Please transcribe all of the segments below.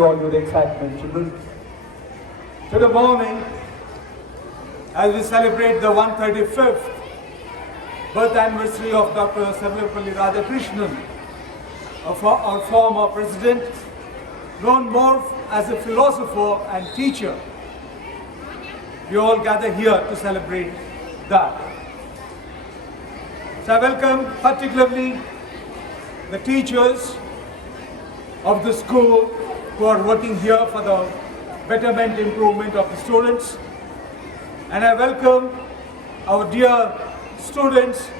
you all with excitement, children. Today morning, as we celebrate the 135th birth anniversary of Dr. Sarvepalli Radhakrishnan, our former president, known more as a philosopher and teacher, we all gather here to celebrate that. So I welcome particularly the teachers of the school who are working here for the betterment improvement of the students. And I welcome our dear students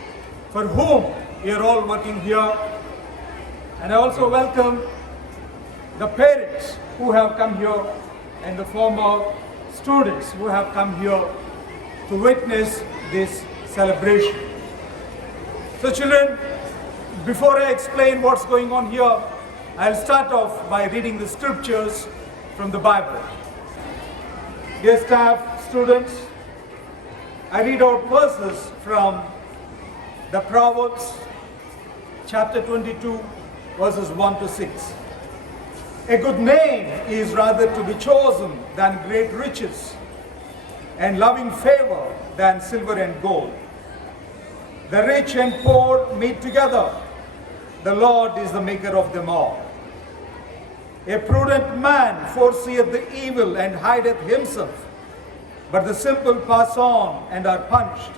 for whom we are all working here. And I also welcome the parents who have come here and the former students who have come here to witness this celebration. So children, before I explain what's going on here, I'll start off by reading the scriptures from the Bible. Dear staff, students, I read out verses from the Proverbs, chapter 22, verses 1 to 6. A good name is rather to be chosen than great riches, and loving favor than silver and gold. The rich and poor meet together. The Lord is the maker of them all. A prudent man foreseeth the evil and hideth himself, but the simple pass on and are punished.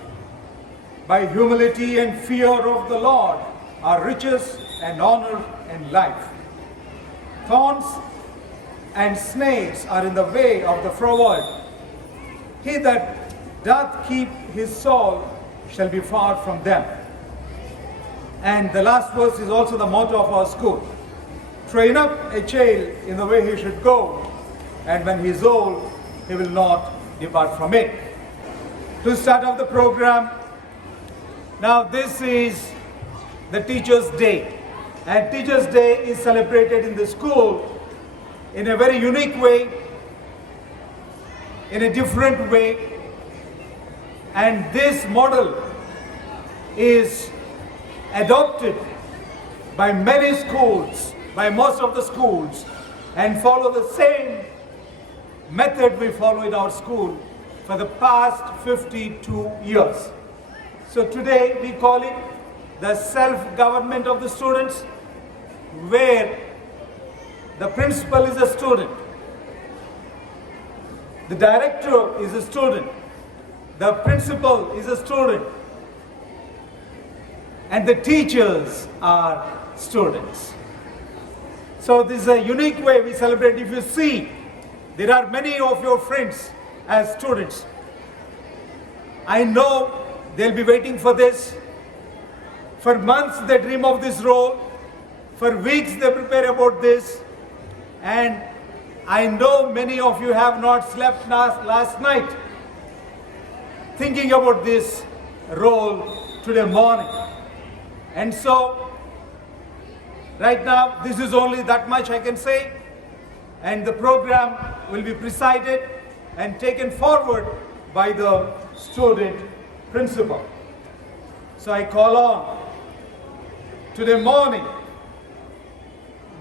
By humility and fear of the Lord are riches and honor and life. Thorns and snares are in the way of the froward. He that doth keep his soul shall be far from them. And the last verse is also the motto of our school. Train up a child in the way he should go, and when he is old, he will not depart from it. To start off the program, now this is the Teachers' Day. And Teachers' Day is celebrated in the school in a very unique way, in a different way. And this model is adopted by many schools, by most of the schools, and follow the same method we follow in our school for the past 52 years. So today we call it the self-government of the students, where the principal is a student, the director is a student, the principal is a student, and the teachers are students. So this is a unique way we celebrate. If you see, there are many of your friends as students. I know they'll be waiting for this. For months they dream of this role. For weeks they prepare about this. And I know many of you have not slept last night thinking about this role today morning. And so, right now, this is only that much I can say, and the program will be presided and taken forward by the student principal. So I call on today morning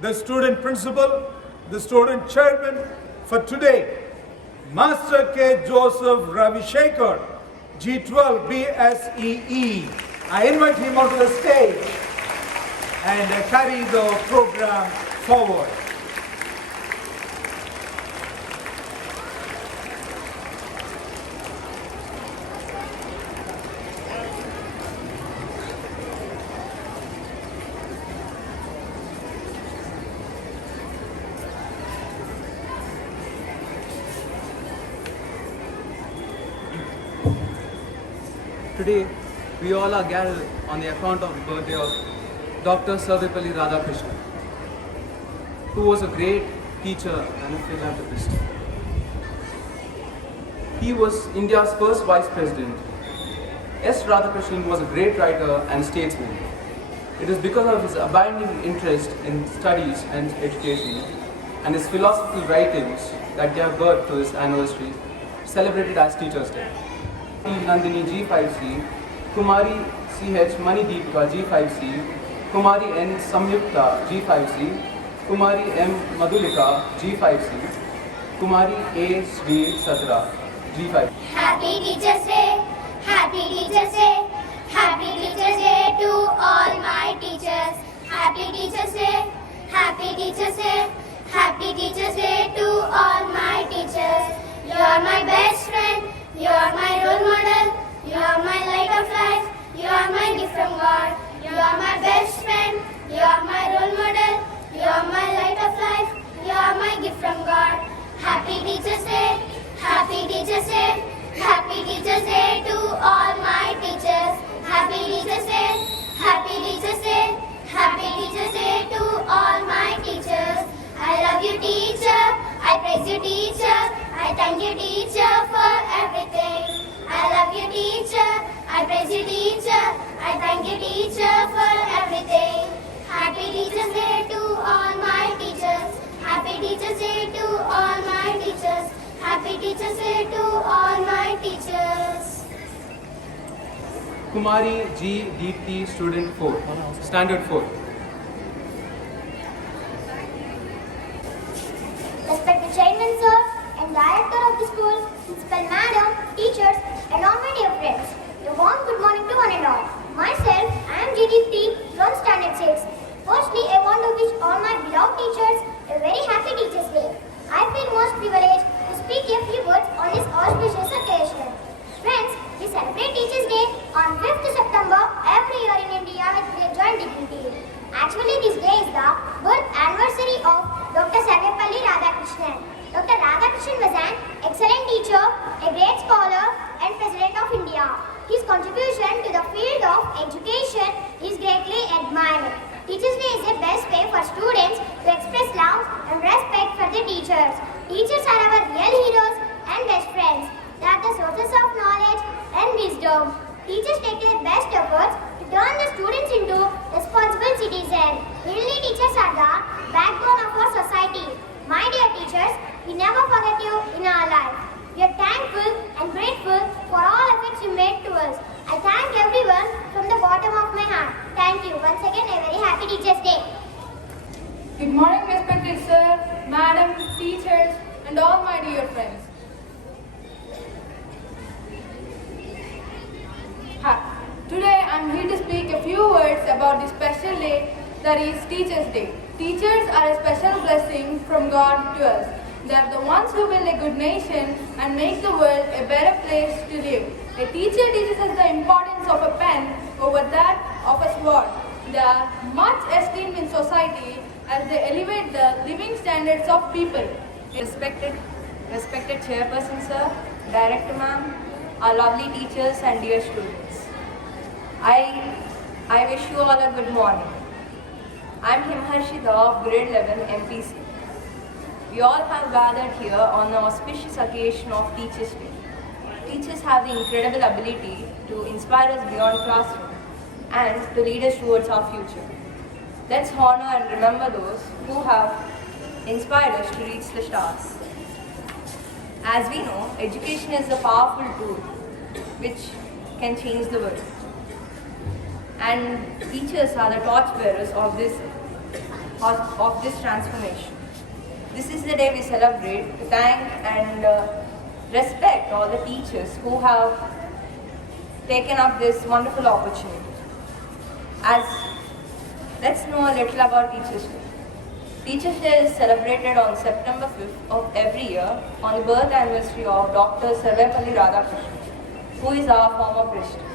the student principal, the student chairman for today, Master K. Joseph Ravishekar, G12 BSEE. I invite him onto the stage and carry the program forward. Today, we all are gathered on the account of the birthday of Dr. Sarvepalli Radhakrishnan, who was a great teacher and a philanthropist. He was India's first vice president. S. Radhakrishnan was a great writer and statesman. It is because of his abiding interest in studies and education and his philosophical writings that gave birth to this anniversary, celebrated as Teachers' Day. Nandini G5C, Kumari C.H. Manideepika G5C, Kumari N. Samyukta G5C, Kumari M. Madhulika, G5C, Kumari A. Sri Sadra, G5. Happy Teachers Day, Happy Teachers Day, Happy Teachers Day to all my teachers. Happy Teachers Day, Happy Teachers Day, Happy Teachers Day to all my teachers. You are my best friend, you are my role model, you are my light of life, you are my gift from God. You are my best friend, you are my role model, you are my light of life, you are my gift from God. Happy Teachers Day, Happy Teachers Day, Happy Teachers Day to all my teachers. Happy Teachers Day, Happy Teachers Day, Happy Teachers Day to all my teachers. I love you teacher, I praise you teacher, I thank you teacher for everything. I love you teacher, I praise you teacher, I thank you teacher for everything. Happy Teachers Day to all my teachers. Happy Teachers Day to all my teachers. Happy Teachers Day to all my teachers. Kumari G. Deepthi, Student 4, Standard 4. Respected Chairman Sir and Director of the school, Principal Madam, teachers and all my dear friends. A warm good morning to one and all. Myself, I am GDP from Standard 6. Firstly, I want to wish all my beloved teachers a very happy Teachers Day. I feel most privileged to speak a few words on this auspicious occasion. Friends, we celebrate Teachers Day on 5th September every year in India with great joy and dignity. Actually, this day is the birth anniversary of Dr. Sarvepalli Radhakrishnan. Dr. Radhakrishnan was an excellent teacher, a great scholar and President of India. His contribution to the field of education is greatly admired. Teachers Day is the best way for students to express love and respect for the teachers. Teachers are our real heroes and best friends. They are the sources of knowledge and wisdom. Teachers take their best efforts to turn the students into responsible citizens. Really, teachers are the backbone of our society. My dear teachers, we never forget you in our life. We are thankful and grateful for all efforts you made to us. I thank everyone from the bottom of my heart. Thank you. Once again, a very happy Teachers Day. Good morning, respected sir, madam, teachers, and all my dear friends. Hi. Today I am here to speak a few words about the special day that is Teachers Day. Teachers are a special blessing from God to us. They are the ones who build a good nation and make the world a better place to live. A teacher teaches us the importance of a pen over that of a sword. They are much esteemed in society as they elevate the living standards of people. Respected Chairperson Sir, Director Ma'am, our lovely teachers and dear students. I wish you all a good morning. I am Himharshita of grade 11 MPC. We all have gathered here on the auspicious occasion of Teachers Day. Teachers have the incredible ability to inspire us beyond classroom and to lead us towards our future. Let's honor and remember those who have inspired us to reach the stars. As we know, education is a powerful tool which can change the world. And teachers are the torchbearers of this transformation. This is the day we celebrate to thank and respect all the teachers who have taken up this wonderful opportunity. Let's know a little about Teachers Day. Teachers Day is celebrated on September 5th of every year on the birth anniversary of Dr. Sarvepalli Radhakrishnan, who is our former president.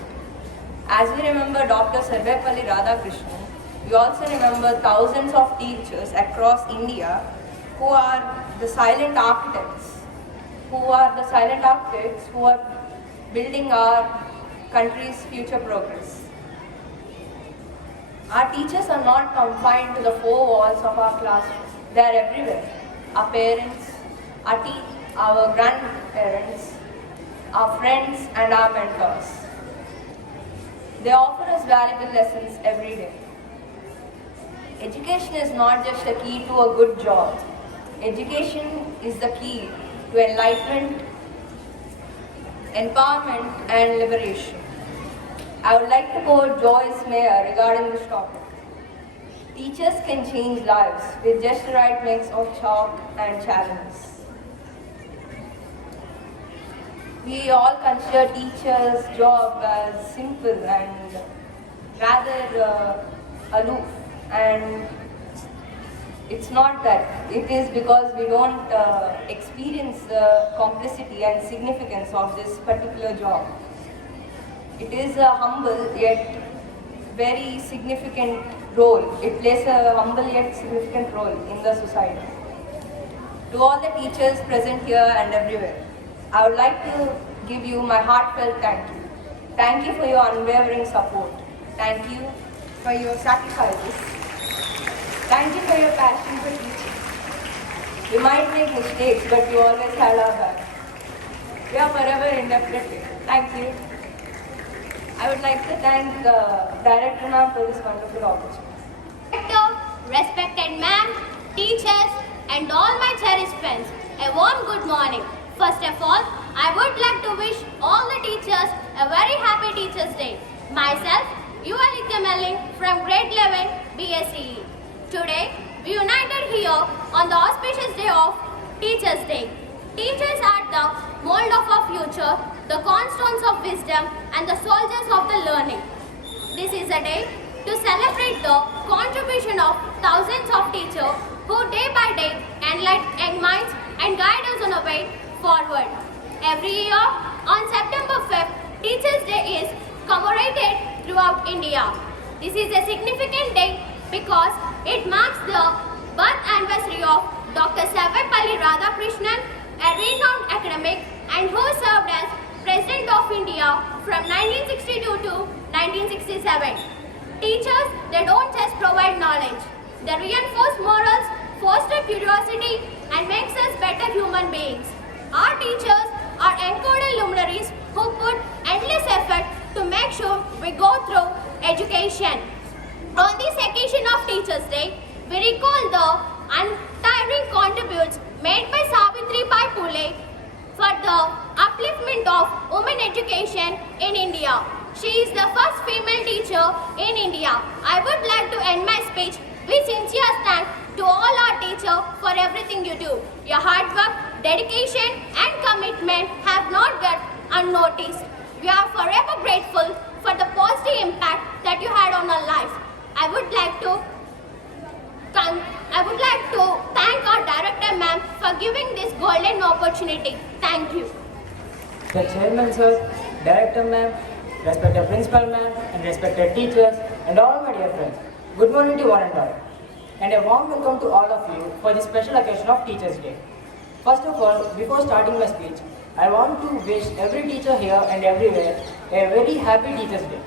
As we remember Dr. Sarvepalli Radhakrishnan, we also remember thousands of teachers across India who are the silent architects, who are building our country's future progress. Our teachers are not confined to the four walls of our classroom. They are everywhere. Our parents, our grandparents, our friends and our mentors. They offer us valuable lessons every day. Education is not just a key to a good job. Education is the key to enlightenment, empowerment and liberation. I would like to quote Joyce Meyer regarding this topic. Teachers can change lives with just the right mix of chalk and challenges. We all consider teachers' job as simple and rather aloof, and it's not that. It is because we don't experience the complexity and significance of this particular job. It is a humble yet very significant role. It plays a humble yet significant role in the society. To all the teachers present here and everywhere, I would like to give you my heartfelt thank you. Thank you for your unwavering support. Thank you for your sacrifices. Thank you for your passion for teaching. We might make mistakes, but you always had our back. We are forever indebted. Thank you. I would like to thank Director Ma'am for this wonderful opportunity. Director, respected ma'am, teachers, and all my cherished friends, a warm good morning. First of all, I would like to wish all the teachers a very happy Teachers' Day. Myself, Yuvalika Melling from grade 11 BSCE. Today, we united here on the auspicious day of Teachers' Day. Teachers are the mold of our future, the cornerstones of wisdom, and the soldiers of the learning. This is a day to celebrate the contribution of thousands of teachers who day by day enlighten young minds and guide us on a way forward. Every year on September 5th, Teachers' Day is commemorated throughout India. This is a significant day because it marks the birth anniversary of Dr. Sarvepalli Radhakrishnan, a renowned academic and who served as President of India from 1962 to 1967. Teachers, they don't just provide knowledge. They reinforce morals, foster curiosity, and makes us better human beings. Our teachers are encoded luminaries who put endless effort to make sure we go through education. On this occasion of Teachers' Day, we recall the untiring contributions made by Savitribai Phule for the upliftment of women education in India. She is the first female teacher in India. I would like to end my speech with sincere thanks to all our teachers for everything you do. Your hard work, dedication and commitment have not gone unnoticed. We are forever grateful for the positive impact that you had on our life. I would like to thank our Director Ma'am for giving this golden opportunity. Thank you. The Chairman Sir, Director Ma'am, respected Principal Ma'am, and respected teachers, and all my dear friends. Good morning to one and all. And a warm welcome to all of you for this special occasion of Teachers' Day. First of all, before starting my speech, I want to wish every teacher here and everywhere a very happy Teachers' Day.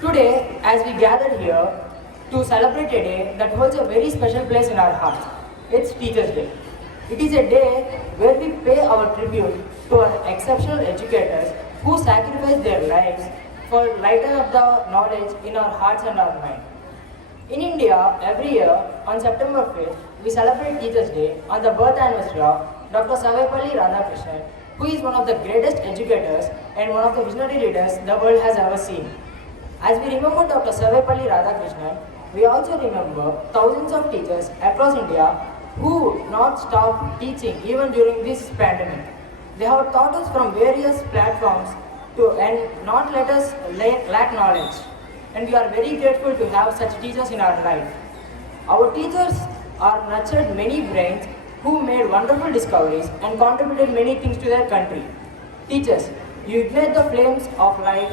Today, as we gathered here to celebrate a day that holds a very special place in our hearts, it's Teachers' Day. It is a day where we pay our tribute to our exceptional educators who sacrifice their lives for lighten up the knowledge in our hearts and our mind. In India, every year on September 5th, we celebrate Teachers' Day on the birth anniversary of Dr. Sarvepalli Radhakrishnan, who is one of the greatest educators and one of the visionary leaders the world has ever seen. As we remember Dr. Sarvepalli Radhakrishnan, we also remember thousands of teachers across India who not stopped teaching even during this pandemic. They have taught us from various platforms and not let us lack knowledge. And we are very grateful to have such teachers in our life. Our teachers are nurtured many brains who made wonderful discoveries and contributed many things to their country. Teachers, you ignite the flames of life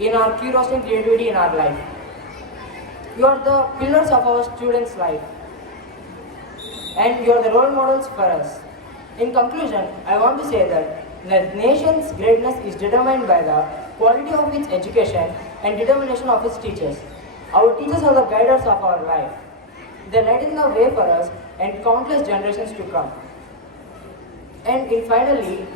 in our curiosity and creativity in our life. You are the pillars of our students' life. And you are the role models for us. In conclusion, I want to say that the nation's greatness is determined by the quality of its education and determination of its teachers. Our teachers are the guiders of our life. They lighten the way for us and countless generations to come. And finally,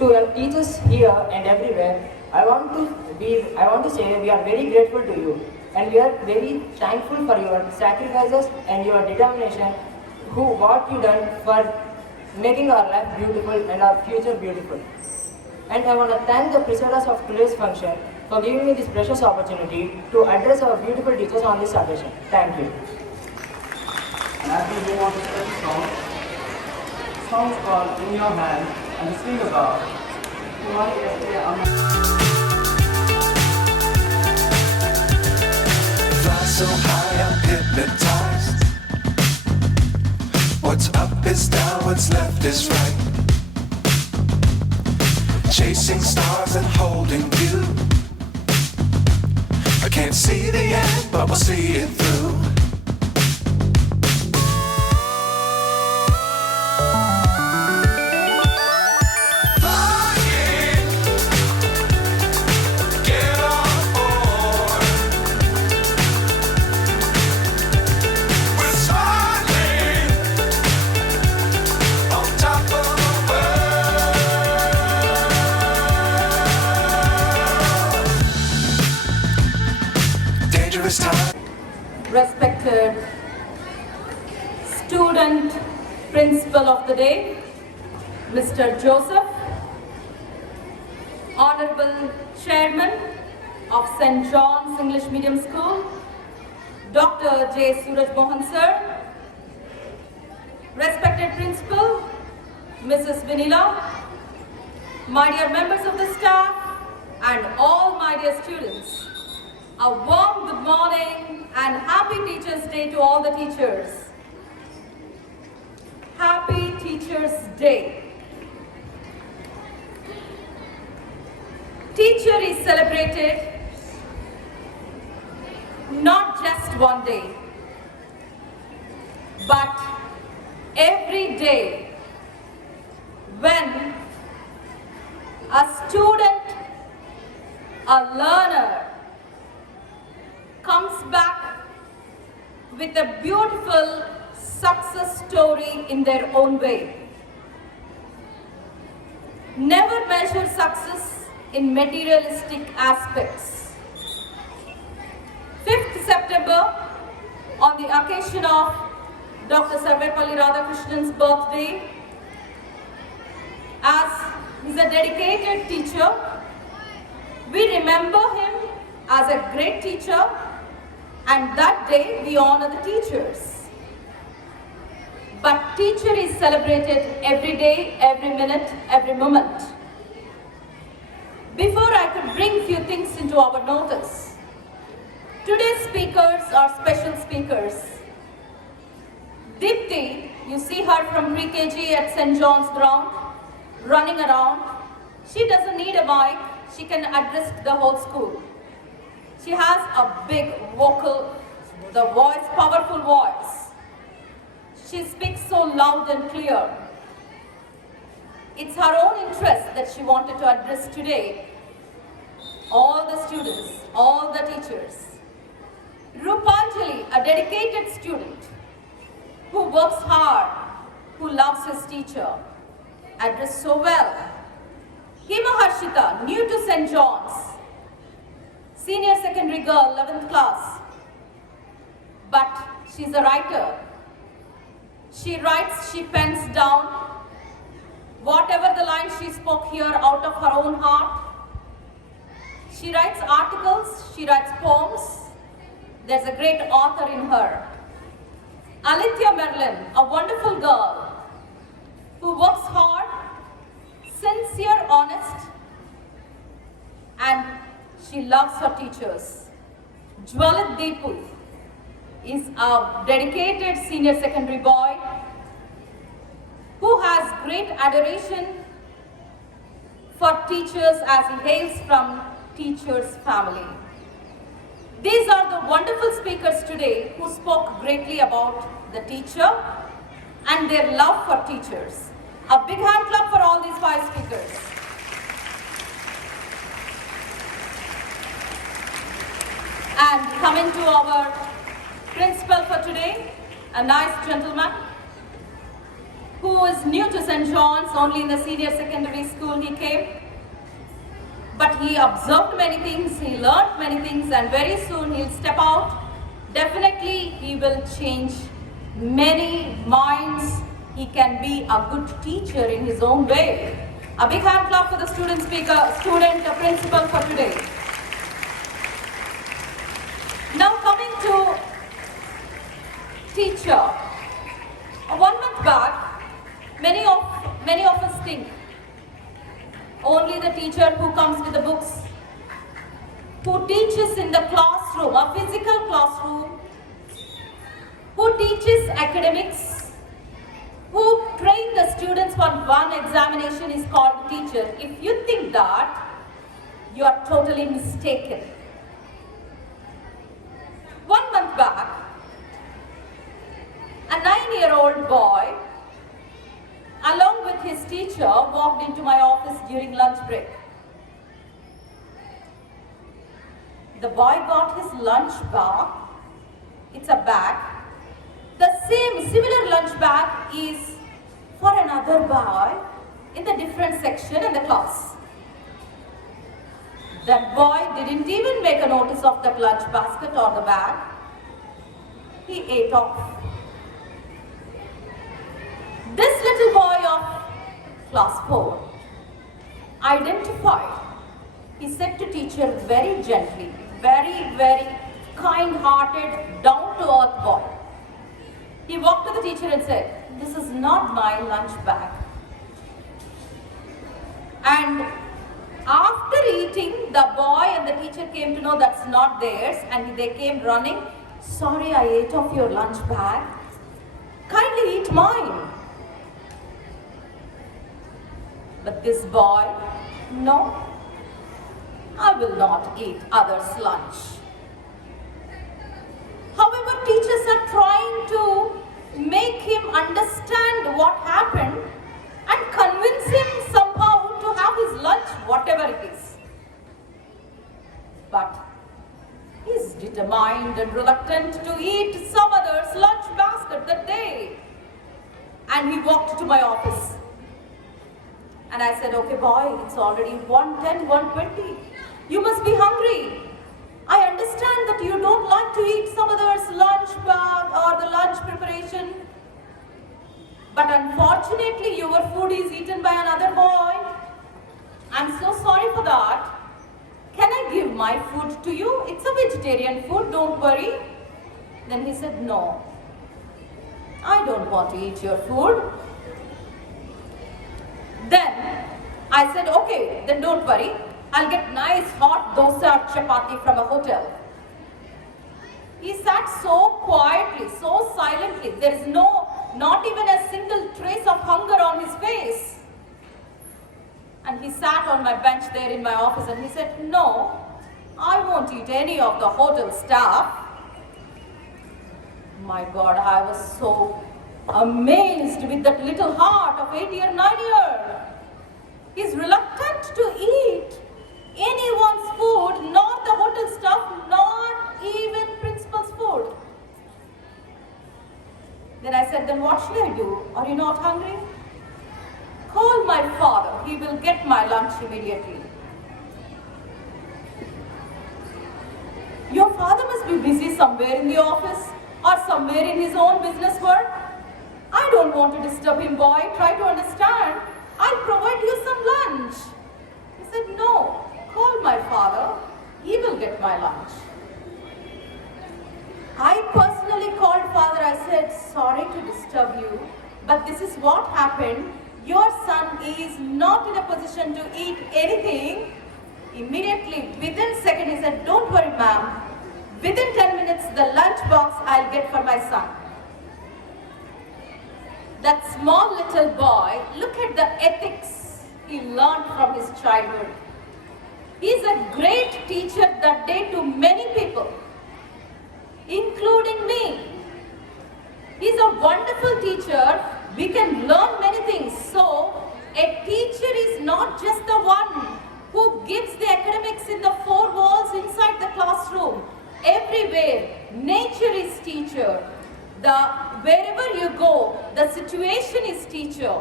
to our teachers here and everywhere, I want to say we are very grateful to you, and we are very thankful for your sacrifices and your determination, what you done for making our life beautiful and our future beautiful. And I want to thank the presiders of today's function for giving me this precious opportunity to address our beautiful teachers on this occasion. Thank you. And as we move on to special song, songs called In Your Hand and the sing about Tumhari Aise Aman. Fly so high, I'm hypnotized. What's up is down, what's left is right. Chasing stars and holding you. I can't see the end, but we'll see it through. Flying, get on board. We're smiling on top of the world. Dangerous time. Respected student principal of the day, Mr. Joseph, Honorable Chairman of St. John's English Medium School, Dr. J. Suraj Mohan sir, respected principal, Mrs. Vinila, my dear members of the staff, and all my dear students, a warm good morning and happy Teachers' Day to all the teachers. Happy Teachers' Day. Teacher is celebrated not just one day, but every day when a student, a learner, comes back with a beautiful success story in their own way. Never measure success in materialistic aspects. 5th September, on the occasion of Dr. Sarvepalli Radhakrishnan's birthday, as he's a dedicated teacher, we remember him as a great teacher, and that day we honor the teachers. But teacher is celebrated every day, every minute, every moment. Before I could bring few things into our notice, today's speakers are special speakers. Dipti, you see her from pre-KG at St. John's ground, running around. She doesn't need a mic, she can address the whole school. She has a big vocal, the voice, powerful voice. She speaks so loud and clear. It's her own interest that she wanted to address today all the students, all the teachers. Rupanjali, a dedicated student who works hard, who loves his teacher, addressed so well. Hima Harshita, new to St. John's, senior secondary girl, 11th class, but she's a writer. She writes, she pens down whatever the lines she spoke here out of her own heart. She writes articles, she writes poems. There's a great author in her. Alithya Merlin, a wonderful girl who works hard, sincere, honest, and she loves her teachers. Jwalit Deepu is a dedicated senior secondary boy who has great adoration for teachers as he hails from teachers' family. These are the wonderful speakers today who spoke greatly about the teacher and their love for teachers. A big hand clap for all these 5 speakers. And coming to our principal for today, a nice gentleman who is new to St. John's, only in the senior secondary school he came. But he observed many things, he learned many things, and very soon he'll step out. Definitely he will change many minds. He can be a good teacher in his own way. A big hand clap for the student principal for today. Coming to teacher. 1 month back, many of us think only the teacher who comes with the books, who teaches in the classroom, a physical classroom, who teaches academics, who train the students for one examination is called teacher. If you think that, you are totally mistaken. 1 month back, a 9-year-old boy, along with his teacher, walked into my office during lunch break. The boy got his lunch bag. It's a bag. The similar lunch bag is for another boy in the different section in the class. That boy didn't even make a notice of that lunch basket or the bag. He ate off. This little boy of class 4 identified. He said to teacher very gently, very, very kind-hearted, down-to-earth boy. He walked to the teacher and said, "This is not my lunch bag." And after eating, the boy and the teacher came to know that's not theirs, and they came running. "Sorry, I ate off your lunch bag. Kindly eat mine." But this boy, "No, I will not eat others' lunch." However, teachers are trying to make him understand what happened and convince him somehow to have his lunch, whatever it is. But he is determined and reluctant to eat some other's lunch basket that day. And he walked to my office. And I said, "Okay, boy, it's already 1:10, 1:20. You must be hungry. I understand that you don't like to eat some other's lunch bag or the lunch preparation. But unfortunately, your food is eaten by another boy. I'm so sorry for that. Can I give my food to you? It's a vegetarian food, don't worry." Then he said, "No, I don't want to eat your food." Then I said, "Okay, then don't worry. I'll get nice hot dosa or chapati from a hotel." He sat so quietly, so silently. There is not even a single trace of hunger on his face. And he sat on my bench there in my office and he said, "No, I won't eat any of the hotel stuff." My God, I was so amazed with that little heart of 8 or 9 years. He's reluctant to eat anyone's food, not the hotel stuff, not even principal's food. Then I said, "Then what should I do? Are you not hungry? Call my father. He will get my lunch immediately." Your father must be busy somewhere in the office or somewhere in his own business work. I don't want to disturb him, boy. Try to understand. I'll provide you some lunch. He said, "No, call my father. He will get my lunch." I personally called father. I said, "Sorry to disturb you, but this is what happened. Your son is not in a position to eat anything." Immediately, within a second, he said, "Don't worry, ma'am. Within 10 minutes, the lunch box I'll get for my son." That small little boy, look at the ethics he learned from his childhood. He's a great teacher that day to many people, including me. He's a wonderful teacher. We can learn many things. So, a teacher is not just the one who gives the academics in the four walls inside the classroom. Everywhere, nature is teacher. Wherever you go, the situation is teacher.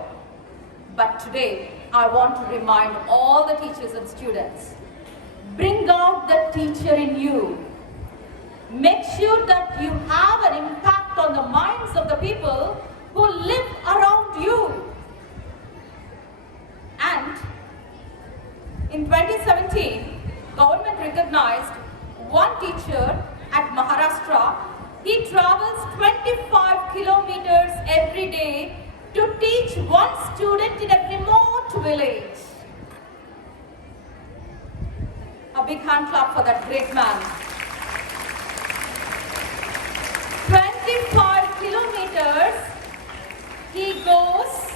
But today, I want to remind all the teachers and students, bring out the teacher in you. Make sure that you have an impact on the minds of the people who live around you. And in 2017, government recognized one teacher at Maharashtra, he travels 25 kilometers every day to teach one student in a remote village. A big hand clap for that great man. 25 kilometers, he goes,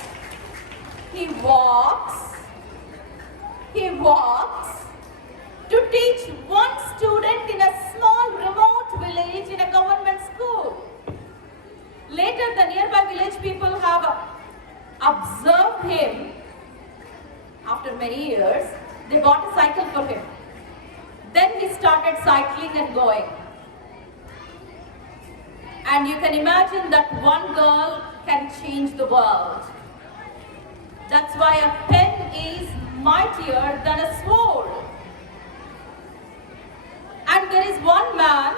he walks to teach one student in a small remote village in a government school. Later, the nearby village people have observed him. After many years, they bought a cycle for him. Then he started cycling and going. And you can imagine that one girl can change the world. That's why a pen is mightier than a sword. And there is one man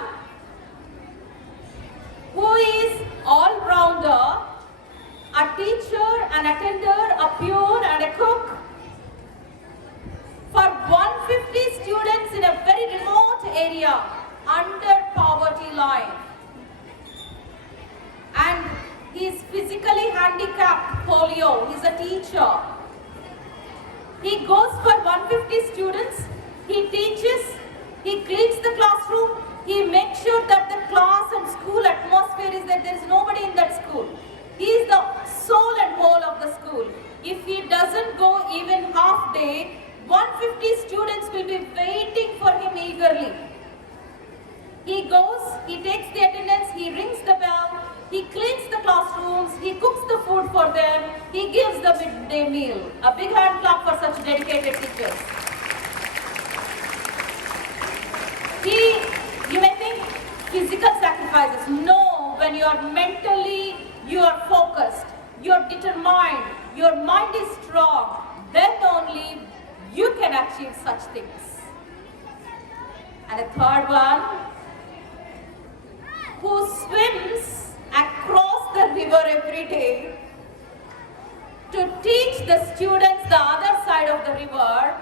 who is all-rounder, a teacher, an attender, a peon and a cook. For 150 students in a very remote area under poverty line. And he is physically handicapped, polio, he is a teacher. He goes for 150 students, he teaches, he cleans the classroom, he makes sure that the class and school atmosphere is that there is nobody in that school. He is the soul and whole of the school. If he doesn't go even half day, 150 students will be waiting for him eagerly. He goes, he takes the attendance, he rings the bell, he cleans the classrooms, he cooks the food for them, he gives the midday meal. A big hand clap for such dedicated teachers. You may think physical sacrifices. No, when you are mentally, you are focused, you are determined, your mind is strong, then only you can achieve such things. And a third one, who swims across the river every day to teach the students the other side of the river.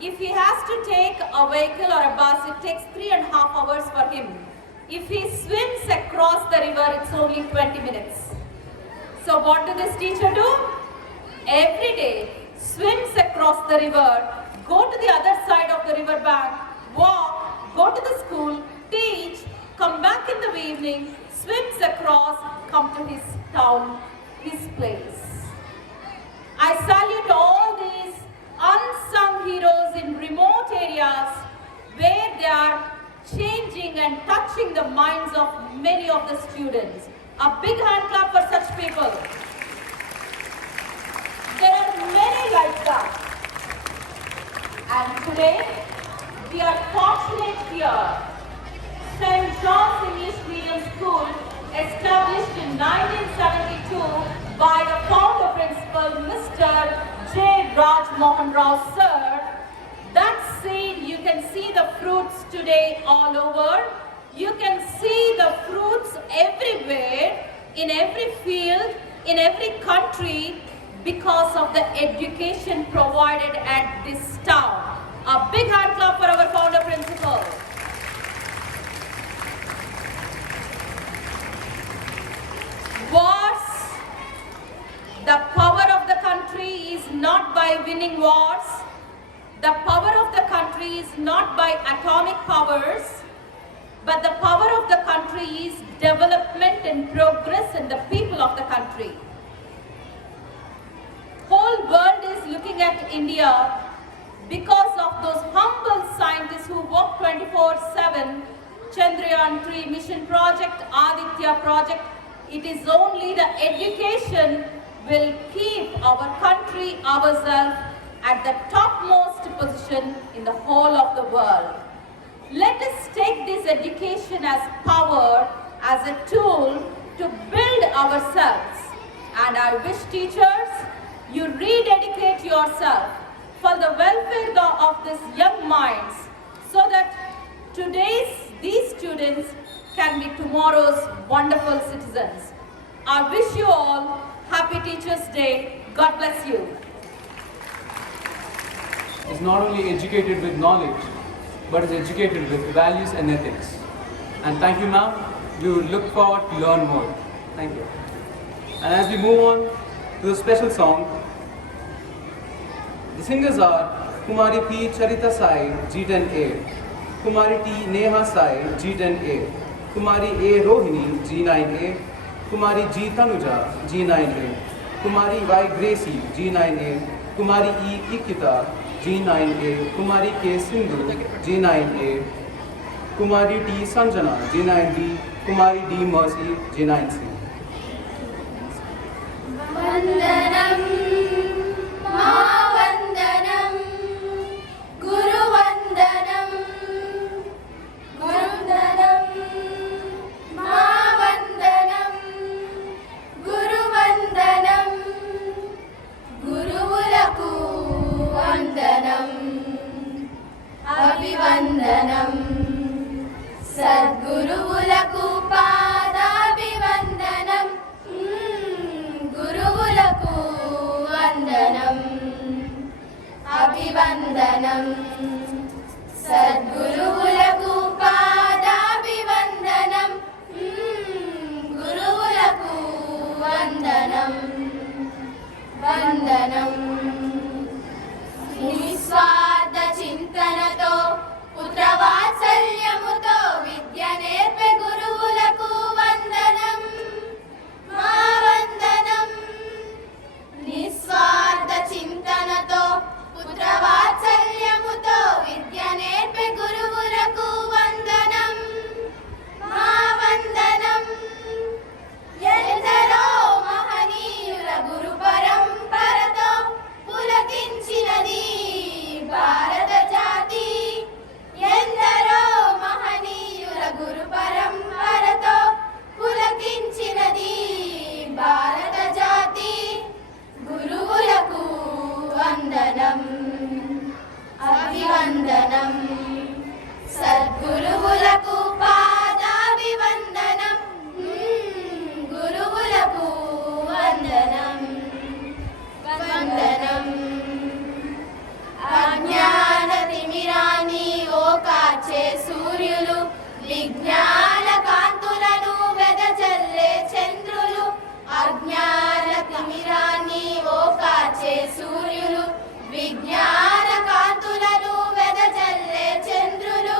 If he has to take a vehicle or a bus, it takes 3.5 hours for him. If he swims across the river, it's only 20 minutes. So what does this teacher do? Every day, swims across the river, go to the other side of the river bank, walk, go to the school, teach, come back in the evening, swims across, come to his town, his place. I salute all these unsung heroes in remote areas where they are changing and touching the minds of many of the students. A big hand clap for such people. There are many like that. And today, we are fortunate here. St. John's English Medium School, established in 1972 by the founder principal, Mr. J. Raj Mohan Rao sir. That seed, you can see the fruits today all over. You can see the fruits everywhere, in every field, in every country, because of the education provided at this town. A big hand clap for our founder principal. Wars, the power of the country is not by winning wars. The power of the country is not by atomic powers, but the power of the country is development and progress in the people of the country. Whole world is looking at India because of those humble scientists who work 24/7, Chandrayaan-3 mission project, Aditya project. It is only the education will keep our country, ourselves, at the topmost position in the whole of the world. Let us take this education as power, as a tool to build ourselves. And I wish teachers, you rededicate yourself for the welfare of these young minds, so that these students can be tomorrow's wonderful citizens. I wish you all Happy Teachers' Day. God bless you. Is not only educated with knowledge, but is educated with values and ethics. And thank you, ma'am. We would look forward to learn more. Thank you. And as we move on to the special song, the singers are Kumari P. Charita Sai, G10A, Kumari T. Neha Sai, G10A, Kumari A. Rohini, G9A, Kumari G. Tanuja, G9A, Kumari Y. Gracie, G9A, Kumari E. Ikita, G9A, Kumari K. Sindhu, G9A, Kumari T. Sanjana, G9B, Kumari D. Mercy, G9C. Vandanam, Ma Vandanam, Guru Vandanam, Vandanam, Ma Vandanam, Guru Vandanam, Guruvulaku Vandanam, Abhivandanam, Sadguruvulaku Padabhivandanam, Guruvulaku Vandanam, Abhivandanam, Sadguruvulaku Padabhivandanam, Guruvulaku Vandanam, Vandanam. నిస్వార్థ చింతనతో పుత్రవాత్సల్యముతో విద్య నేర్పే గురువులకు వందనం, మా వందనం. నిస్వార్థ చింతనతో పుత్రవాత్సల్యముతో విద్య నేర్పే గురువులకు వందనం, మా వందనం. ఎందరో మహనీయుల గురు పరంపరతో పులకించినది భారత జాతి. ఎందరో మహనీయుల గురు పరంపరతో పులకించినది భారత జాతి. గురువులకు వందనం, అభివందనం. సద్గురువులకు పాదాభివందనం, గురువులకు వందనం, వందనం. అజ్ఞాన తిమిరాన్ని ఓకాచే సూర్యులు, విజ్ఞాన కాంతులను వెదజల్లే చంద్రులు. అజ్ఞాన తిమిరాన్ని ఓకాచే సూర్యులు, విజ్ఞాన కాంతులను వెదజల్లే చంద్రులు.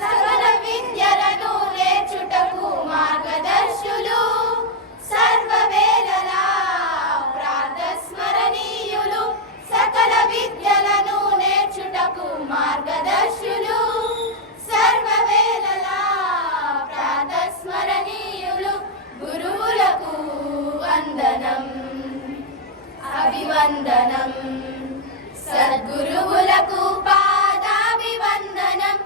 సకల విద్యలను నేర్చుటకు మార్గదర్శులు, సర్వవేళలా ప్రాతస్మరణీయులు. సకల విద్యలను నేర్చుటకు మార్గదర్శులు, సర్వవేళలా ప్రాతస్మరణీయులు. గురువులకు వందనం, అభివందనం. సద్గురువులకు పాదాభివందనం,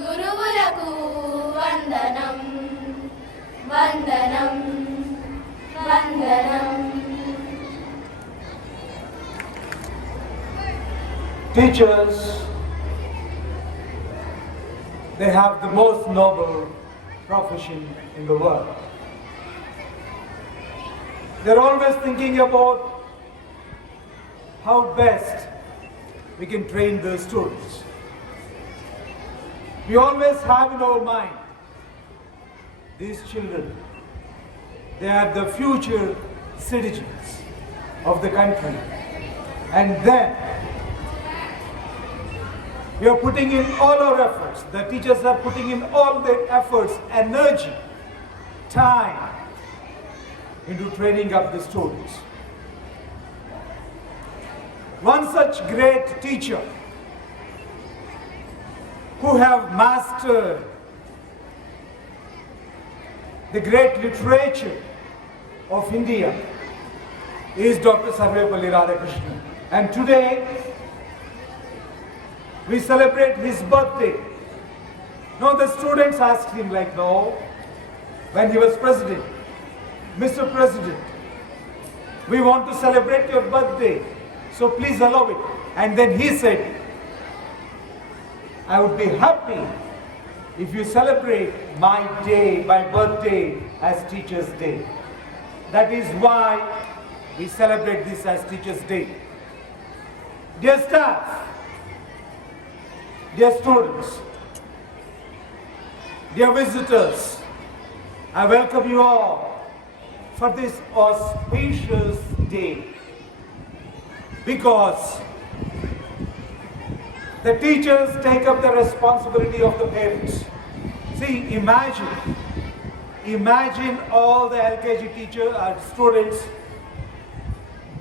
గురువులకు వందనం, వందనం, వందనం. Teachers, they have the most noble profession in the world. They're always thinking about how best we can train the students. We always have in our mind these children, they are the future citizens of the country. And then we are putting in all our efforts. The teachers are putting in all their efforts, energy, time into training up the students. One such great teacher who have mastered the great literature of India is Dr. Sarvepalli Radhakrishnan. And today we celebrate his birthday. Now the students asked him like, no, when he was president, Mr. President, we want to celebrate your birthday, so please allow it. And then he said, I would be happy if you celebrate my day, my birthday as Teachers' Day. That is why we celebrate this as Teachers' Day. Dear staff, dear students, dear visitors, I welcome you all for this auspicious day because the teachers take up the responsibility of the parents. See, imagine all the LKG teachers and students,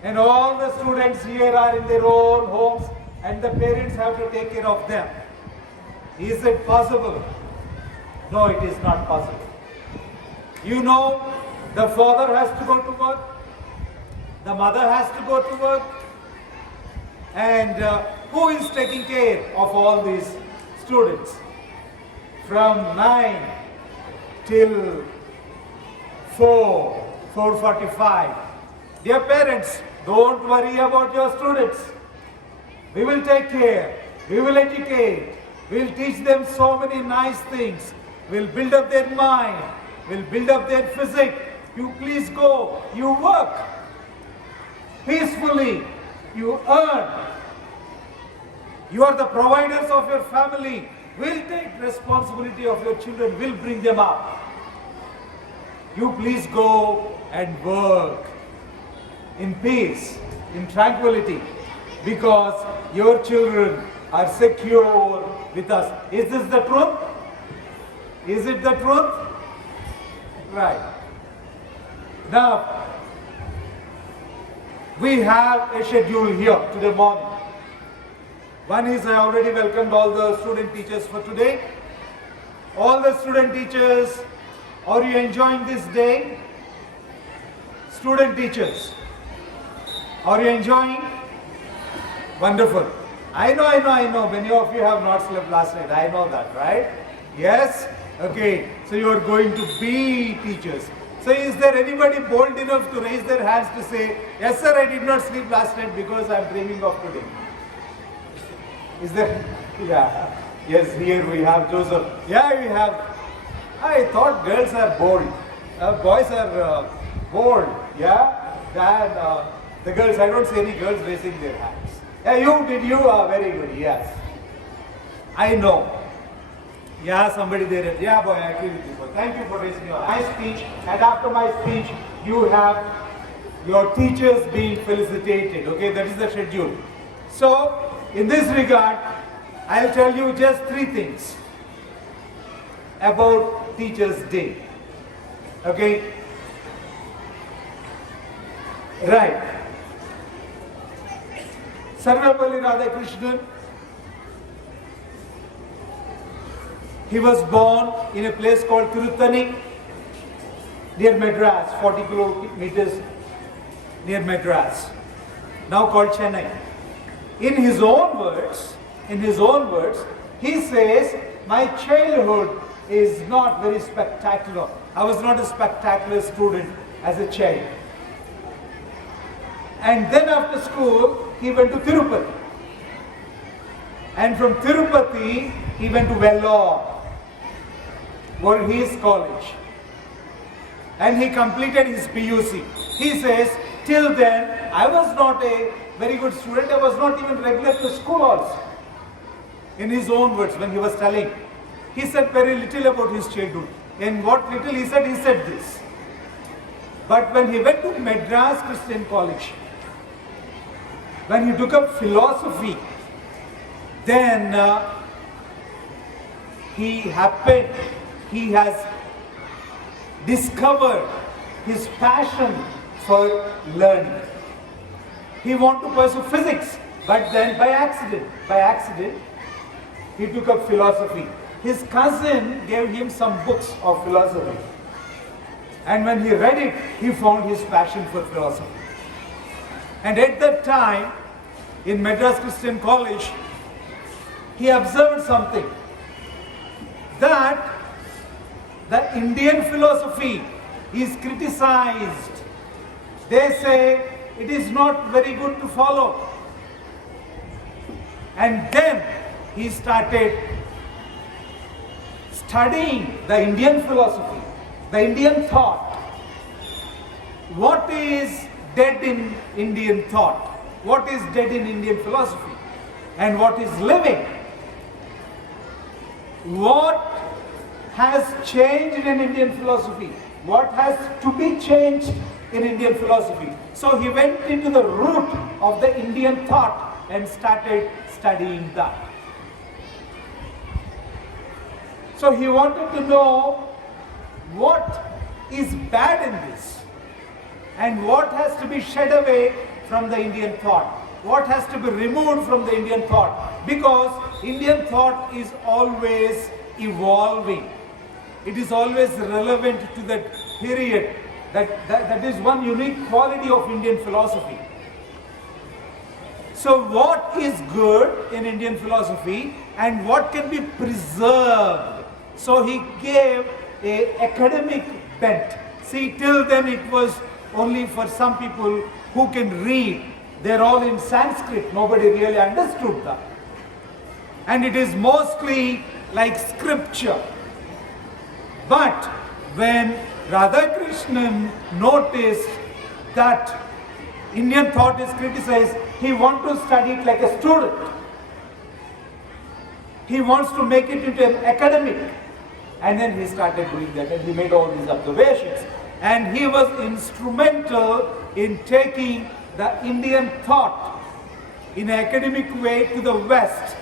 and all the students here are in their own homes, and the parents have to take care of them. Is it possible? No, it is not possible. You know, the father has to go to work, the mother has to go to work, and who is taking care of all these students? From 9 till 4:45. Dear parents, don't worry about your students. We will take care, we will educate, we will teach them so many nice things. We'll build up their mind, we'll build up their physique. You please go, you work peacefully, you earn. You are the providers of your family. We'll take responsibility of your children, we'll bring them up. You please go and work in peace, in tranquility, because your children are secure with us. Is this the truth? Is it the truth? Right. Now, we have a schedule here today morning. One is I already welcomed all the student teachers for today. All the student teachers, are you enjoying this day? Student teachers, are you enjoying? Wonderful. I know. Many of you have not slept last night. I know that, right? Yes? Okay. So you are going to be teachers. So is there anybody bold enough to raise their hands to say, yes sir, I did not sleep last night because I am dreaming of today? Is there? Yeah. Yes, here we have Joseph. Yeah, we have. I thought girls are bold. Boys are bold. Yeah? Than the girls. I don't see any girls raising their hands. Yeah, you are very good. Yes. I know. Yeah, somebody there. Yeah, boy, I agree with you. Boy. Thank you for raising your hand. My speech, and after my speech, you have your teachers being felicitated. Okay, that is the schedule. So, in this regard, I'll tell you just 3 things about Teachers' Day. Okay? Right. Sarvepalli Radhakrishnan, he was born in a place called Tirutani near Madras, 40 kilometers near Madras, now called Chennai. In his own words, he says, my childhood is not very spectacular. I was not a spectacular student as a child. And then after school, he went to Tirupati. And from Tirupati, he went to Vellore, for his college. And he completed his PUC. He says, till then, I was not a very good student. I was not even regular to school also. In his own words, when he was telling, he said very little about his childhood. And what little he said this. But when he went to Madras Christian College, when he took up philosophy, then he has discovered his passion for learning. He wanted to pursue physics, but then by accident, he took up philosophy. His cousin gave him some books of philosophy. And when he read it, he found his passion for philosophy. And at that time, in Madras Christian College, he observed something, that the Indian philosophy is criticized. They say it is not very good to follow. And then he started studying the Indian philosophy, the Indian thought. What is dead in Indian thought? What is dead in Indian philosophy? And what is living? What has changed in Indian philosophy? What has to be changed in Indian philosophy? So he went into the root of the Indian thought and started studying that. So he wanted to know what is bad in this and what has to be shed away from the Indian thought. What has to be removed from the Indian thought? Because Indian thought is always evolving. It is always relevant to that period. That is one unique quality of Indian philosophy. So what is good in Indian philosophy and what can be preserved? So he gave a academic bent. See, till then it was only for some people who can read. They're all in Sanskrit. Nobody really understood that. And it is mostly like scripture. But when Radhakrishnan noticed that Indian thought is criticized, he wants to study it like a student. He wants to make it into an academic. And then he started doing that and he made all these observations. And he was instrumental in taking the Indian thought in an academic way to the West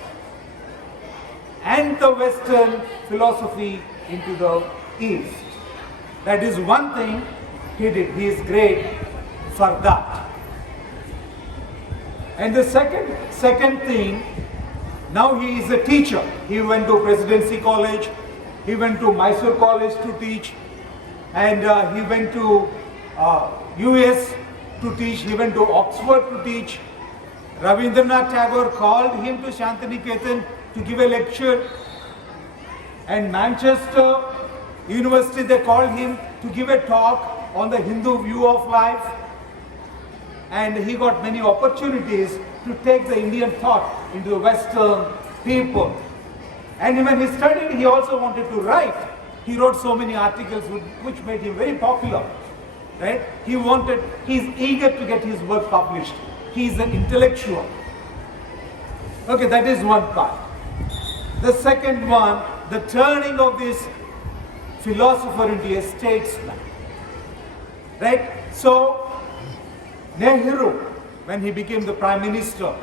and the Western philosophy into the East. That is one thing he did. He is great for that. And the second thing, now he is a teacher. He went to Presidency College, he went to Mysore College to teach, and he went to US to teach, he went to Oxford to teach. Rabindranath Tagore called him to Shantiniketan to give a lecture, and Manchester University, they called him to give a talk on the Hindu view of life. And he got many opportunities to take the Indian thought into the Western people. And when he studied, he also wanted to write. He wrote so many articles which made him very popular. Right? He's eager to get his work published. He's an intellectual. Okay, that is one part. The second one, the turning of this philosopher into a statesman. Right? So, Nehru, when he became the Prime Minister,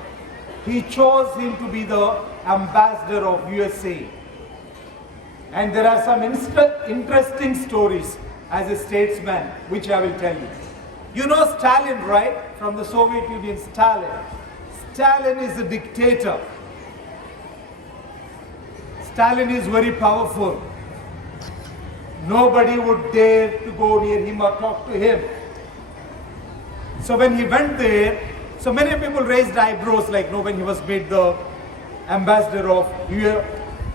he chose him to be the ambassador of USA. And there are some interesting stories as a statesman, which I will tell you. You know Stalin, right? From the Soviet Union, Stalin. Stalin is a dictator. Stalin is very powerful. Nobody would dare to go near him or talk to him. So when he went there, so many people raised eyebrows, like when he was made the ambassador of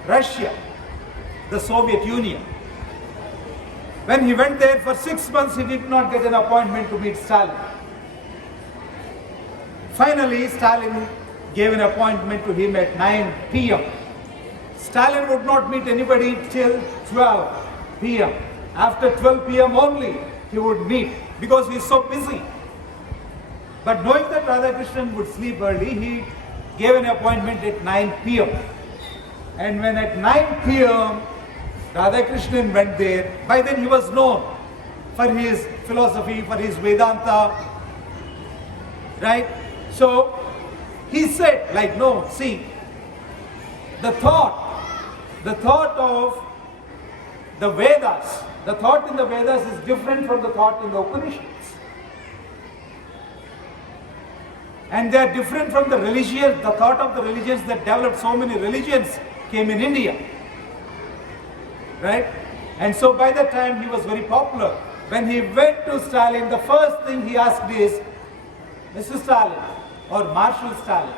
Russia, the Soviet Union. When he went there for 6 months, he did not get an appointment to meet Stalin. Finally, Stalin gave an appointment to him at 9 p.m. Stalin would not meet anybody till 12 p.m. After 12 p.m. only, he would meet because he is so busy. But knowing that Radhakrishnan would sleep early, he gave an appointment at 9 p.m. And when at 9 p.m. Radhakrishnan went there, by then he was known for his philosophy, for his Vedanta, right? So he said, like, no, see, the thought of the Vedas, the thought in the Vedas is different from the thought in the Upanishads. And they are different from the religions, the thought of the religions that developed. So many religions came in India. Right? And so by that time he was very popular. When he went to Stalin, the first thing he asked is, Mr. Stalin or Marshal Stalin,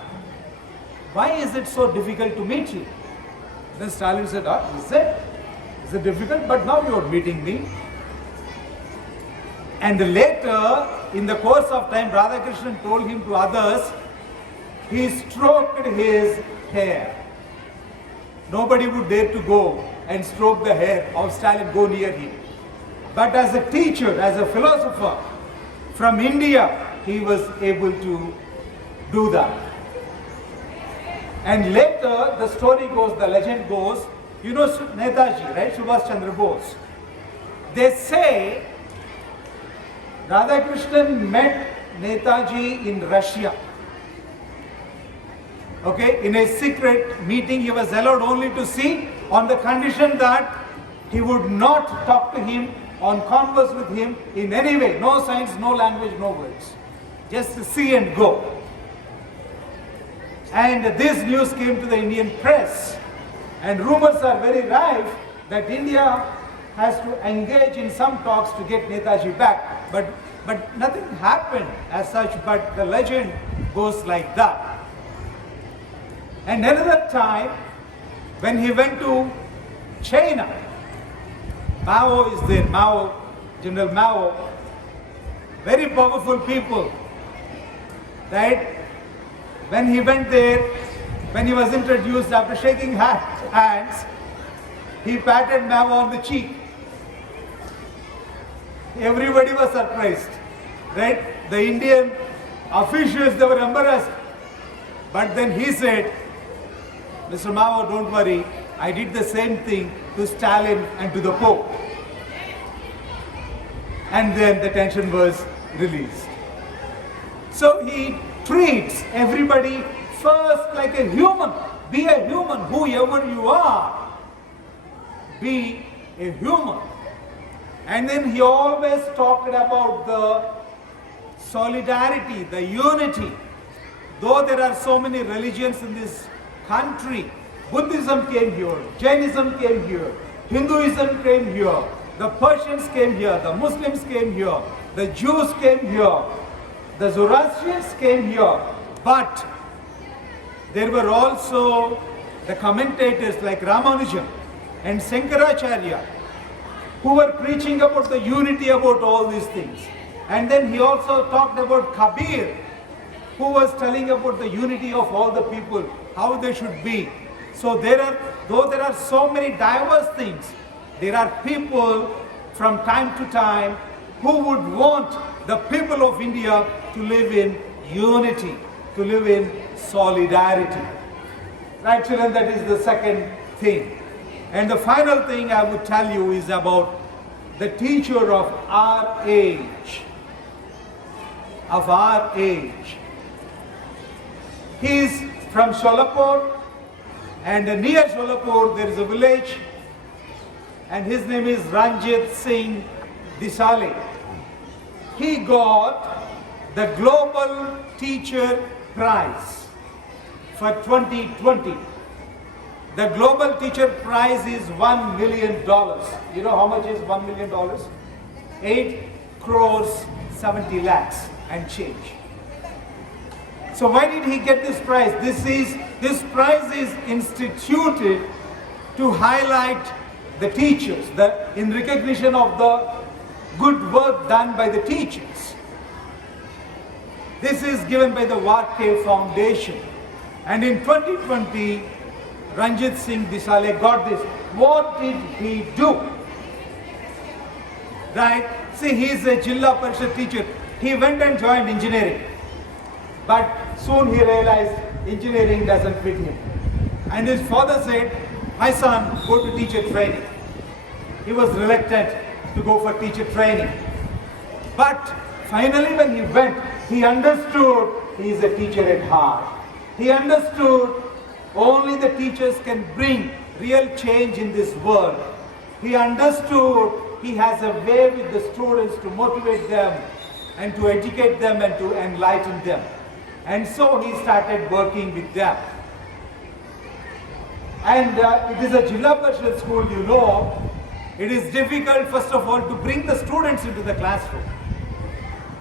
why is it so difficult to meet you? Then Stalin said, is it difficult? But now you are meeting me. And later, in the course of time, Radhakrishnan told him to others, he stroked his hair. Nobody would dare to go and stroke the hair of Stalin, go near him. But as a teacher, as a philosopher from India, he was able to do that. And later, the story goes, the legend goes, You know Netaji, right? Subhash Chandra Bose. They say Radhakrishnan met Netaji in Russia. Okay, in a secret meeting he was allowed only to see on the condition that he would not talk to him, on converse with him in any way. No signs, no language, no words. Just see and go. And this news came to the Indian press. And rumors are very rife that India has to engage in some talks to get Netaji back. But nothing happened as such, but the legend goes like that. And another time, when he went to China, Mao is there, Mao, General Mao, very powerful people, right? When he went there, when he was introduced, after shaking hands, he patted Mao on the cheek. Everybody was surprised, right? The Indian officials, they were embarrassed. But then he said, Mr. Mao, don't worry, I did the same thing to Stalin and to the Pope. And then the tension was released. So he treats everybody first like a human. Be a human, whoever you are. Be a human. And then he always talked about the solidarity, the unity. Though there are so many religions in this country, Buddhism came here, Jainism came here, Hinduism came here, the Persians came here, the Muslims came here, the Jews came here, the Zoroastrians came here, but there were also the commentators like Ramanujan and Sankaracharya who were preaching about the unity about all these things. And then he also talked about Kabir, who was telling about the unity of all the people, how they should be. So though there are so many diverse things, there are people from time to time who would want the people of India to live in unity, to live in solidarity. Right, children, that is the second thing. And the final thing I would tell you is about the teacher of our age. Of our age. He is from Sholapur, and near Sholapur there is a village, and his name is Ranjit Singh Disale. He got the Global Teacher Prize for 2020. The Global Teacher Prize is $1 million. You know how much is $1 million? 8 crores 70 lakhs and change. So why did he get this prize? This prize is instituted to highlight the teachers, in recognition of the good work done by the teachers. This is given by the Varkey Foundation. And in 2020, Ranjit Singh Disale got this. What did he do? Right? See, he is a Jilla Parishad teacher. He went and joined engineering. But soon he realized engineering doesn't fit him. And his father said, my son, go to teacher training. He was reluctant to go for teacher training. But finally when he went, he understood he is a teacher at heart. He understood only the teachers can bring real change in this world. He understood he has a way with the students to motivate them and to educate them and to enlighten them. And so he started working with them. And it is a Jilla Parishad school, you know. It is difficult, first of all, to bring the students into the classroom.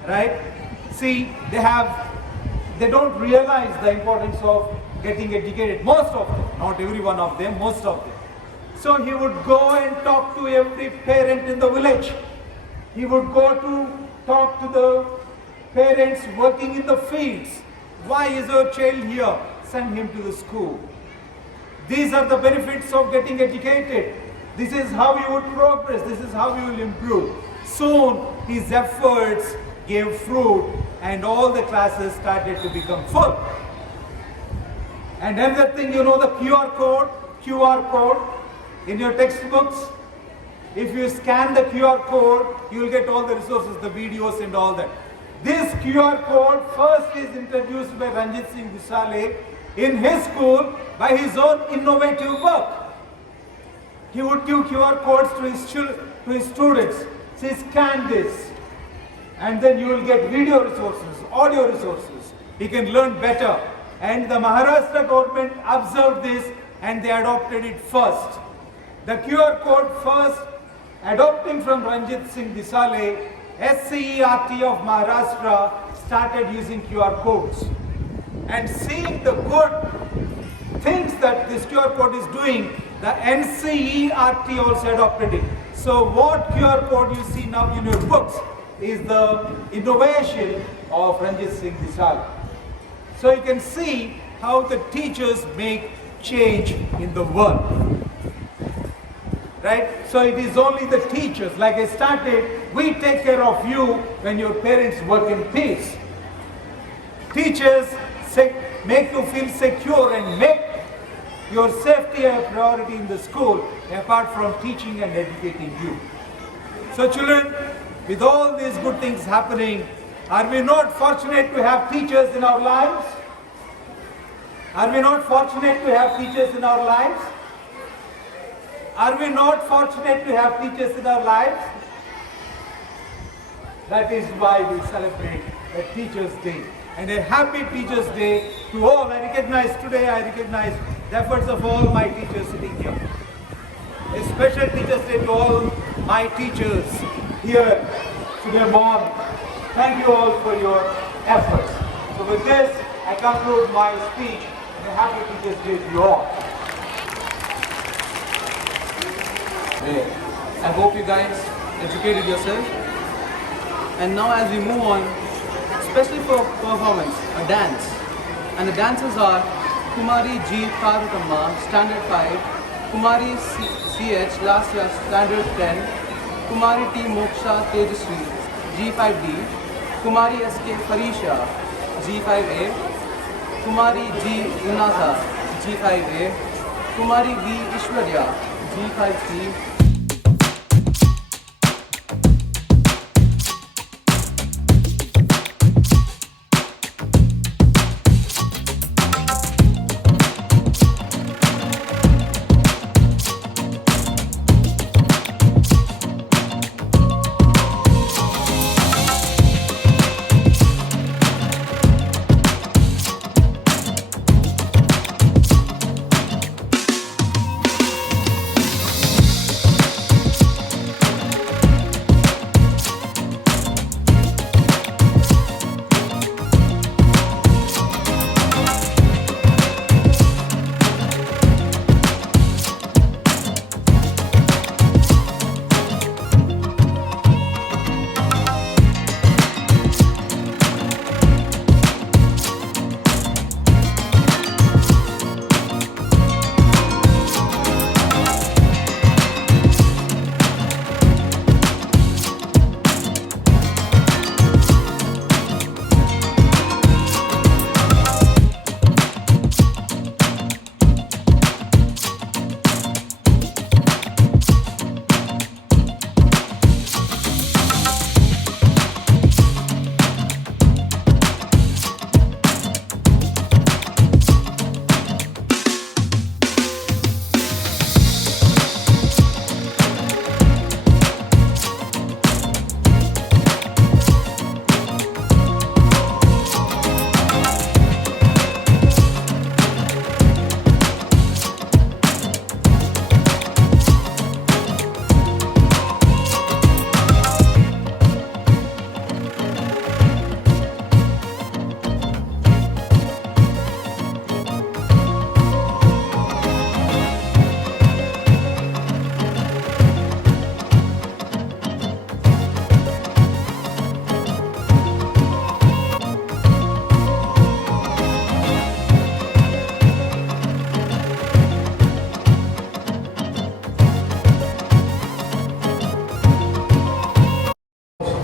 Right? See, they don't realize the importance of getting educated. Most of them, not every one of them, most of them. So he would go and talk to every parent in the village. He would go to talk to the parents working in the fields. Why is your child here? Send him to the school. These are the benefits of getting educated. This is how you would progress. This is how you will improve. Soon his efforts gave fruit and all the classes started to become full. And another thing, you know, the QR code. in your textbooks, if you scan the QR code, you will get all the resources, the videos and all that. This QR code first is introduced by Ranjit Singh Disale in his school by his own innovative work. He would give QR codes to his students. Say, scan this. And then you will get video resources, audio resources. He can learn better. And the Maharashtra government observed this and they adopted it first. The QR code first, adopting from Ranjit Singh Disale, SCERT of Maharashtra started using QR codes. And seeing the good things that this QR code is doing, the NCERT also adopted it. So what QR code you see now in your books is the innovation of Ranjit Singh Disale. So you can see how the teachers make change in the world. Right? So it is only the teachers, like I started, we take care of you when your parents work in peace. Teachers make you feel secure and make your safety a priority in the school apart from teaching and educating you. So children, with all these good things happening, are we not fortunate to have teachers in our lives? Are we not fortunate to have teachers in our lives? Are we not fortunate to have teachers in our lives? That is why we celebrate a Teachers' Day. And a happy Teachers' Day to all. I recognize the efforts of all my teachers sitting here. A special Teachers' Day to all my teachers here today morning. Thank you all for your efforts. So with this, I conclude my speech. And a happy Teachers' Day to you all. I hope you guys educated yourself. And now as we move on, especially for performance, a dance. And the dancers are Kumari G. Parukamma, Standard 5, Kumari CH, last year, Standard 10, Kumari T. Moksha Tejaswi, G5D, Kumari SK Farisha, G5A, Kumari G. Unatha, G5A, Kumari V. Ishwarya, G5C,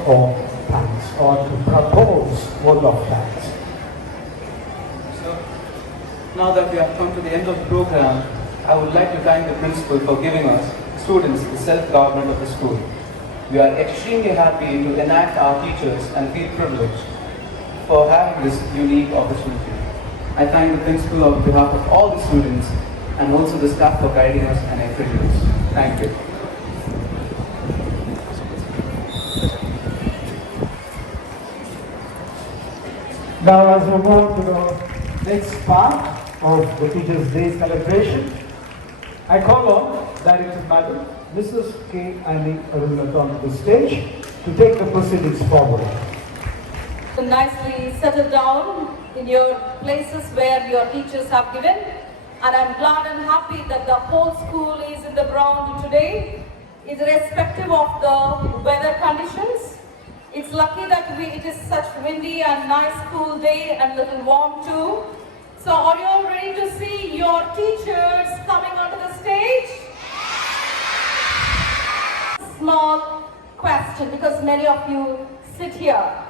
or thanks or to propose word of thanks. So, now that we have come to the end of the program, I would like to thank the principal for giving us, students, the self-government of the school. We are extremely happy to enact our teachers and feel privileged for having this unique opportunity. I thank the principal on behalf of all the students and also the staff for guiding us and encouraging us. Thank you. Now, as we move on to the next part of the Teachers' Day celebration, I call on Director Madam Mrs. K. Annie Arunathan to the stage to take the proceedings forward. Nicely settled down in your places where your teachers have given, and I'm glad and happy that the whole school is in the ground today, irrespective of the weather conditions. It's lucky that it is such windy and nice cool day and little warm too. So are you all ready to see your teachers coming onto the stage? Small question, because many of you sit here.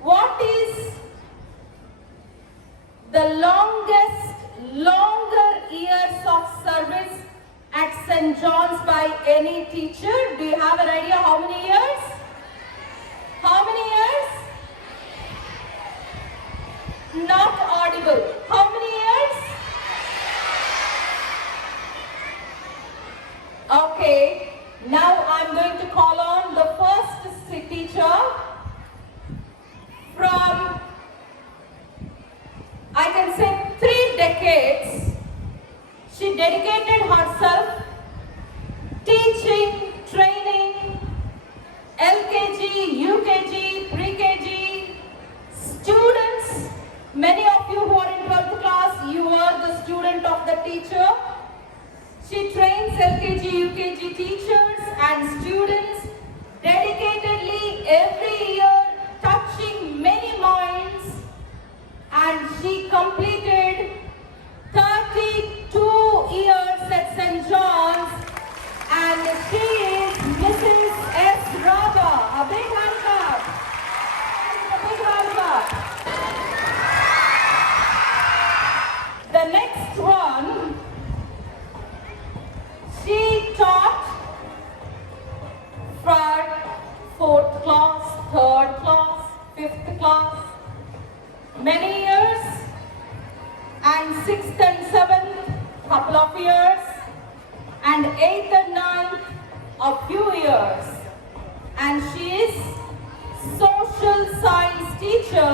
What is the longer years of service at St. John's by any teacher? Do you have an idea how many years? How many years? Not audible. How many years? Okay, now I'm going to call on the first teacher from, I can say, 3 decades. She dedicated herself teaching, training, LKG, UKG, pre-KG, students. Many of you who are in 12th class, you are the student of the teacher. She trains LKG, UKG teachers and students dedicatedly every year, touching many minds, and she completed 32 years at St. John's, and she is Mrs. S. Rava. A big hand clap. A big hand clap. The next one, she taught for 4th class, 3rd class, 5th class, many years, and 6th and 7th, couple of years, and 8th and 9th, a few years. And she is social science teacher,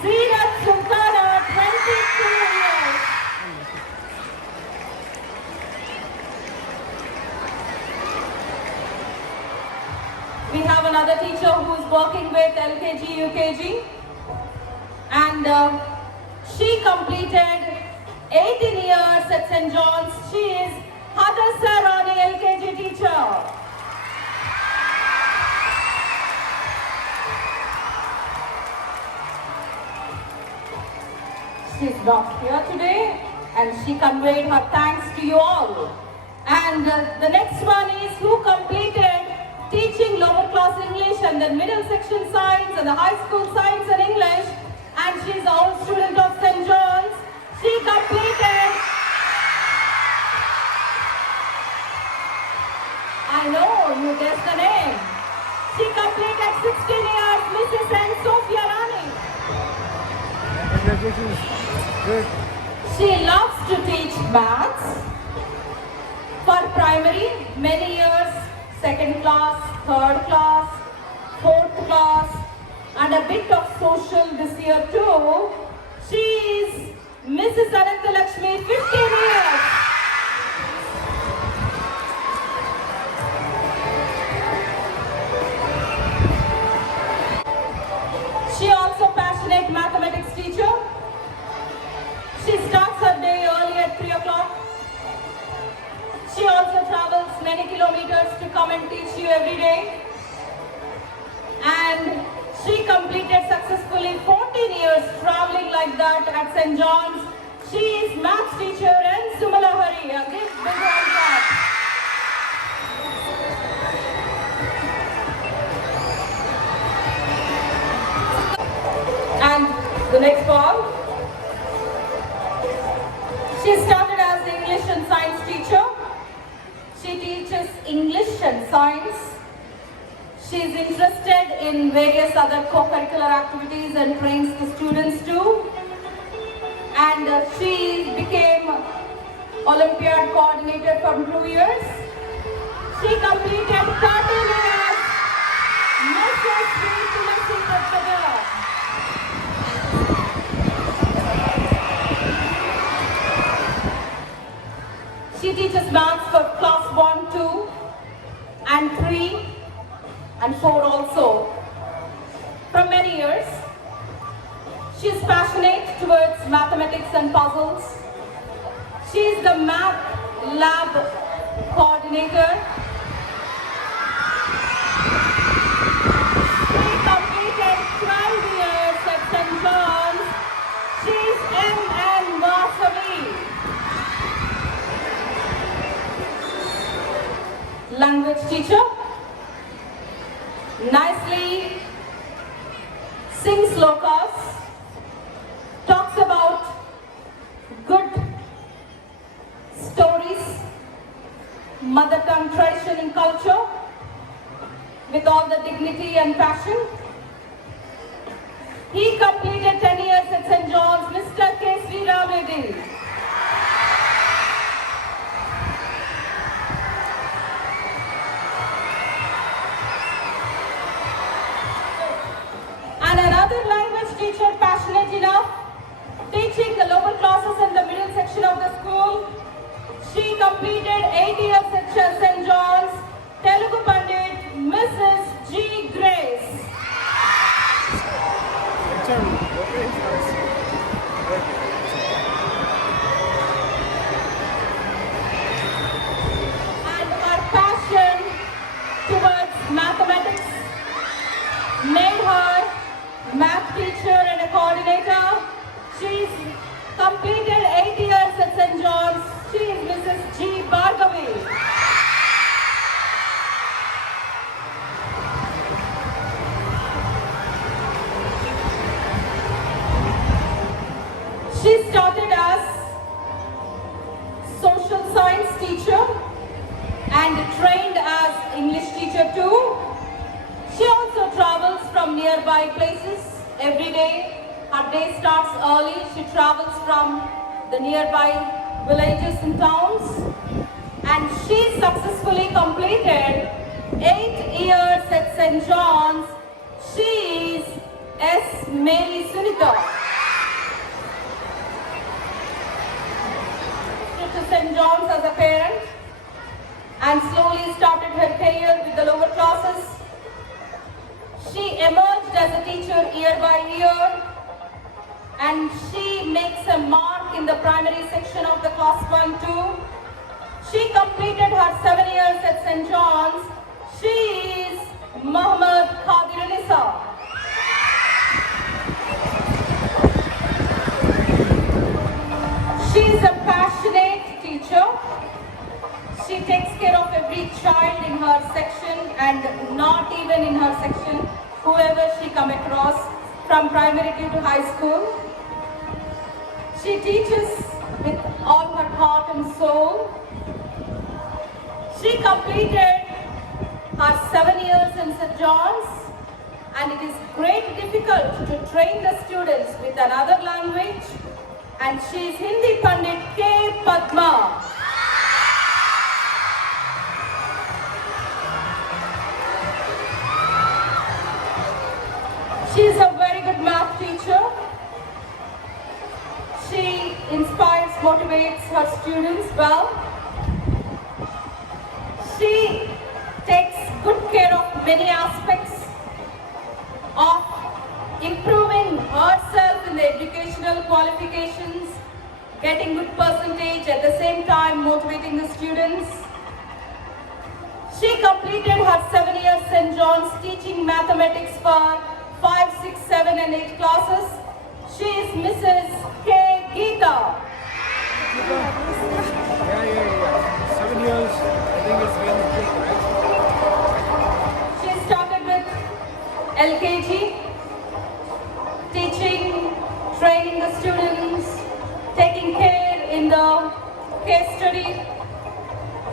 Zirat Sultana, 22 years. We have another teacher who is working with LKG, UKG, and she completed 18 years at St. John's. She is Hadassa Rani, LKG teacher. She is not here today, and she conveyed her thanks to you all. And the next one is who completed teaching lower class English and then middle section science and the high school science and English, and she is our student of St. John's. She completed, I know, you guessed the name. She completed 16 years, Mrs. N. Sophia Rani. She loves to teach maths for primary, many years, 2nd class, 3rd class, 4th class, and a bit of social this year too. She is Mrs. Ananta Lakshmi, 15 years. She also passionate mathematics teacher. She starts her day early at 3 o'clock. She also travels many kilometers to come and teach you every day. And she completed successfully 14 years traveling like that at St. John's. She is maths teacher and Sumala Hari. A big hand clap. And the next one. She started as an English and science teacher. She teaches English and science. She is interested in various other co-curricular activities and trains the students too. And she became Olympiad coordinator for 2 years. She completed 13 years Mrs. Sri Tulasi Pattabilla. She teaches maths for class 1, 2 and 3 and 4 also. From many years, she is passionate towards mathematics and puzzles. She is the math lab coordinator. She completed 12 years at St. John's. She is M.N. Vasavi. Language teacher. Nicely sings slokas, talks about good stories, mother tongue tradition and culture with all the dignity and passion. He completed 10 years at St. John's, Mr. K. Sriram Reddy. And another language teacher passionate enough, teaching the lower classes in the middle section of the school. She completed 8 years at St. John's, Telugu Pandit, Mrs. G. Grace. And her passion towards mathematics made her math teacher and a coordinator. She's completed 8 years at St. John's. She is Mrs. G. Bhargavi. She started as social science teacher and trained as English teacher too. She also travels from nearby places every day. Her day starts early. She travels from the nearby villages and towns. And she successfully completed 8 years at St. John's. She is S. Mary Sunita. To St. John's as a parent and slowly started her career with the lower classes. She emerged as a teacher year by year, and she makes a mark in the primary section of the class 1-2. She completed her 7 years at St. John's. She is Muhammad Khadirunisa. She is a passionate teacher. She takes care of every child in her section and not even in her section, whoever she come across from primary to high school. She teaches with all her heart and soul. She completed her 7 years in St. John's, and it is great difficult to train the students with another language, and she is Hindi Pandit K. Padma. She is a very good math teacher. She inspires, motivates her students well. She takes good care of many aspects of improving herself in the educational qualifications, getting good percentage, at the same time motivating the students. She completed her 7 years St. John's teaching mathematics for 5, 6, 7 and 8 classes. She is Mrs. K. Geeta. Yeah. 7 years, I think it's really quick, right? She started with LKG, teaching, training the students, taking care in the case study,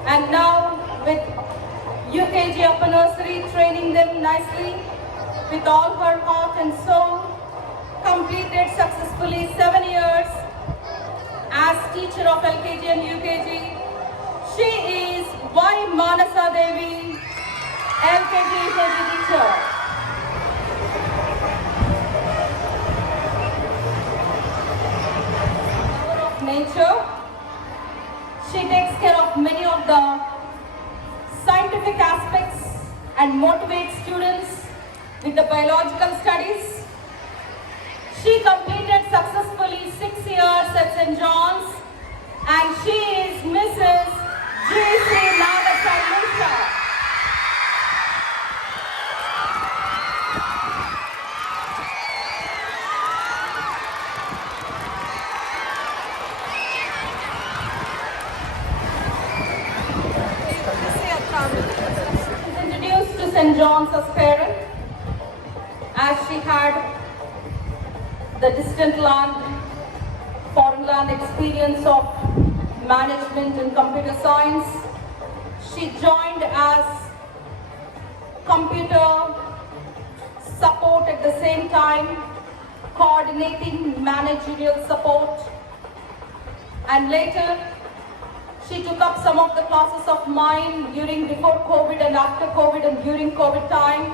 and now with UKG upper nursery, training them nicely with all her heart and soul, completed successfully 7 years as teacher of LKG and UKG. She is Y. Manasa Devi, LKG UKG teacher. Power of nature. She takes care of many of the scientific aspects and motivates students with the biological studies. She completed successfully 6 years at St. John's, and she is Mrs. G.C. Nagashailisha. Introduced to St. John's as parent, as she had the distant land, foreign land experience of management and computer science. She joined as computer support at the same time, coordinating managerial support, and later she took up some of the classes of mine before COVID and after COVID and during COVID time,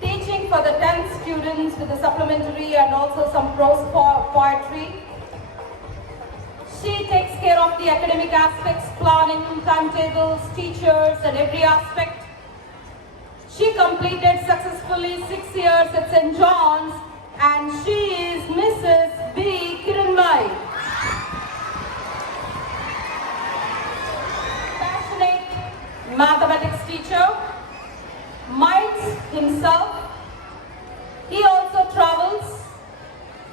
teaching for the 10th students with the supplementary and also some prose poetry. She takes care of the academic aspects, planning, timetables, teachers, and every aspect. She completed successfully 6 years at St. John's, and she is Mrs. B. Kiranmai. Passionate mathematics teacher, minds himself. He also travels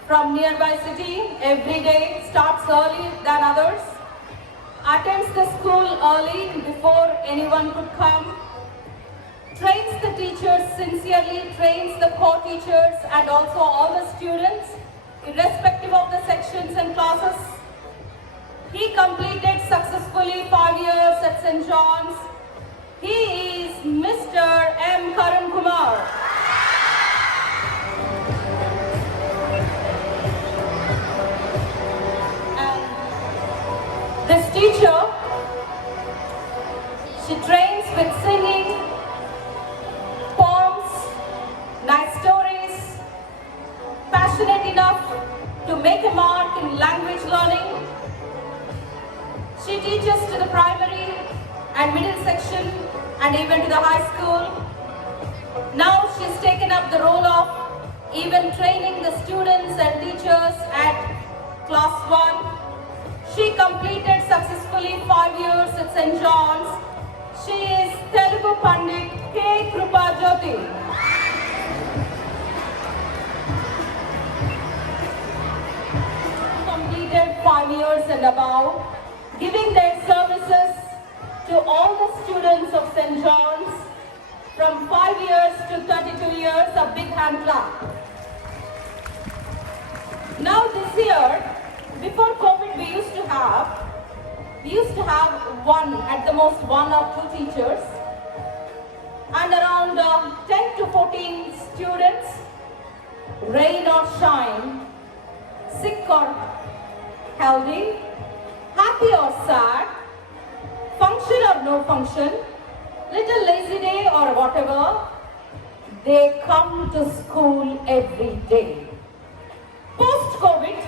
from nearby city every day, starts early than others, attends the school early before anyone could come, trains the teachers sincerely, trains the co-teachers and also all the students, irrespective of the sections and classes. He completed successfully 5 years at St. John's. He is Mr. M. Karan Kumar. This teacher, she trains with singing, poems, nice stories, passionate enough to make a mark in language learning. She teaches to the primary and middle section and even to the high school. Now she's taken up the role of even training the students and teachers at class 1. She completed successfully 5 years at St. John's. She is Telugu Pandit K. Krupa Jyoti. Completed 5 years and above, giving their services to all the students of St. John's from 5 years to 32 years. A big hand clap. Now this year, before COVID, we used to have at the most one or two teachers and around 10 to 14 students, rain or shine, sick or healthy, happy or sad, function or no function, little lazy day or whatever, they come to school every day. Post-COVID,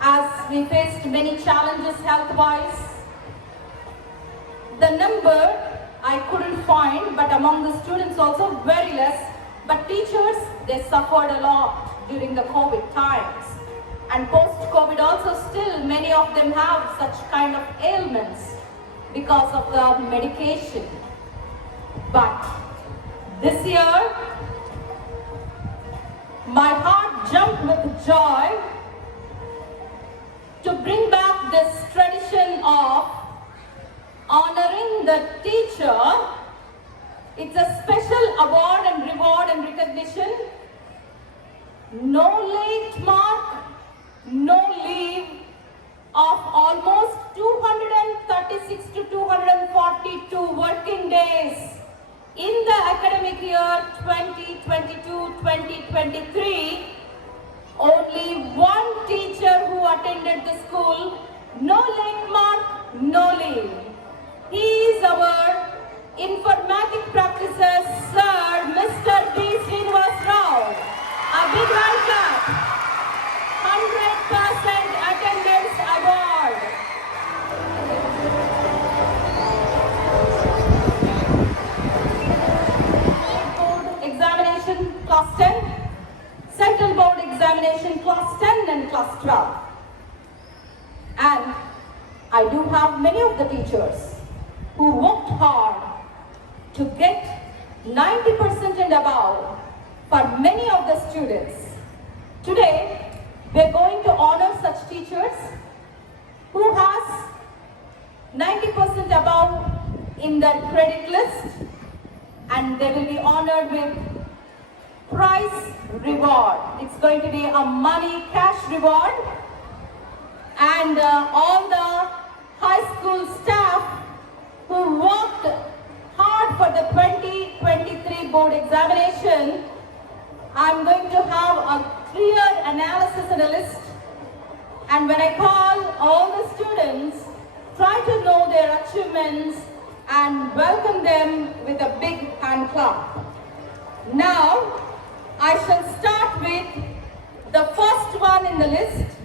as we faced many challenges health-wise, the number I couldn't find, but among the students also very less, but teachers, they suffered a lot during the COVID times. And post-COVID also still many of them have such kind of ailments because of the medication. But this year, my heart jumped with joy to bring back this tradition of honoring the teacher. It's a special award and reward and recognition. No late mark, no leave of almost Bengali. He is our informatic practices sir, Mr. B. Srinivas Rao. A big round clap. 100% attendance award. Board examination class 10. Central board examination class 10 and class 12. And I do have many of the teachers who worked hard to get 90% and above for many of the students. Today, we are going to honor such teachers who has 90% above in their credit list, and they will be honored with prize reward. It's going to be a money cash reward, and all the high school staff who worked hard for the 2023 board examination. I'm going to have a clear analysis and a list, and when I call all the students, try to know their achievements and welcome them with a big hand clap. Now, I shall start with the first one in the list.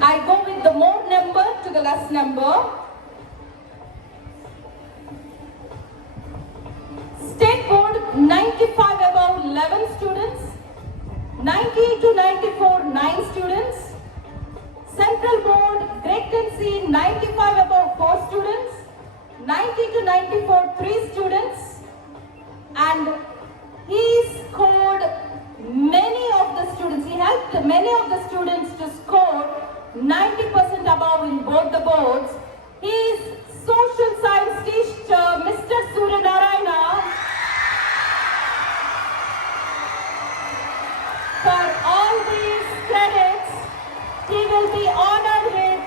I go with the more number to the less number. State board 95 above 11 students, 90 to 94 9 students. Central board grade 10C 95 above 4 students, 90 to 94 3 students, and he scored many of the students, he helped many of the students to score 90% above in both the boards. He is social science teacher, Mr. Surya Narayana. For all these credits, he will be honored with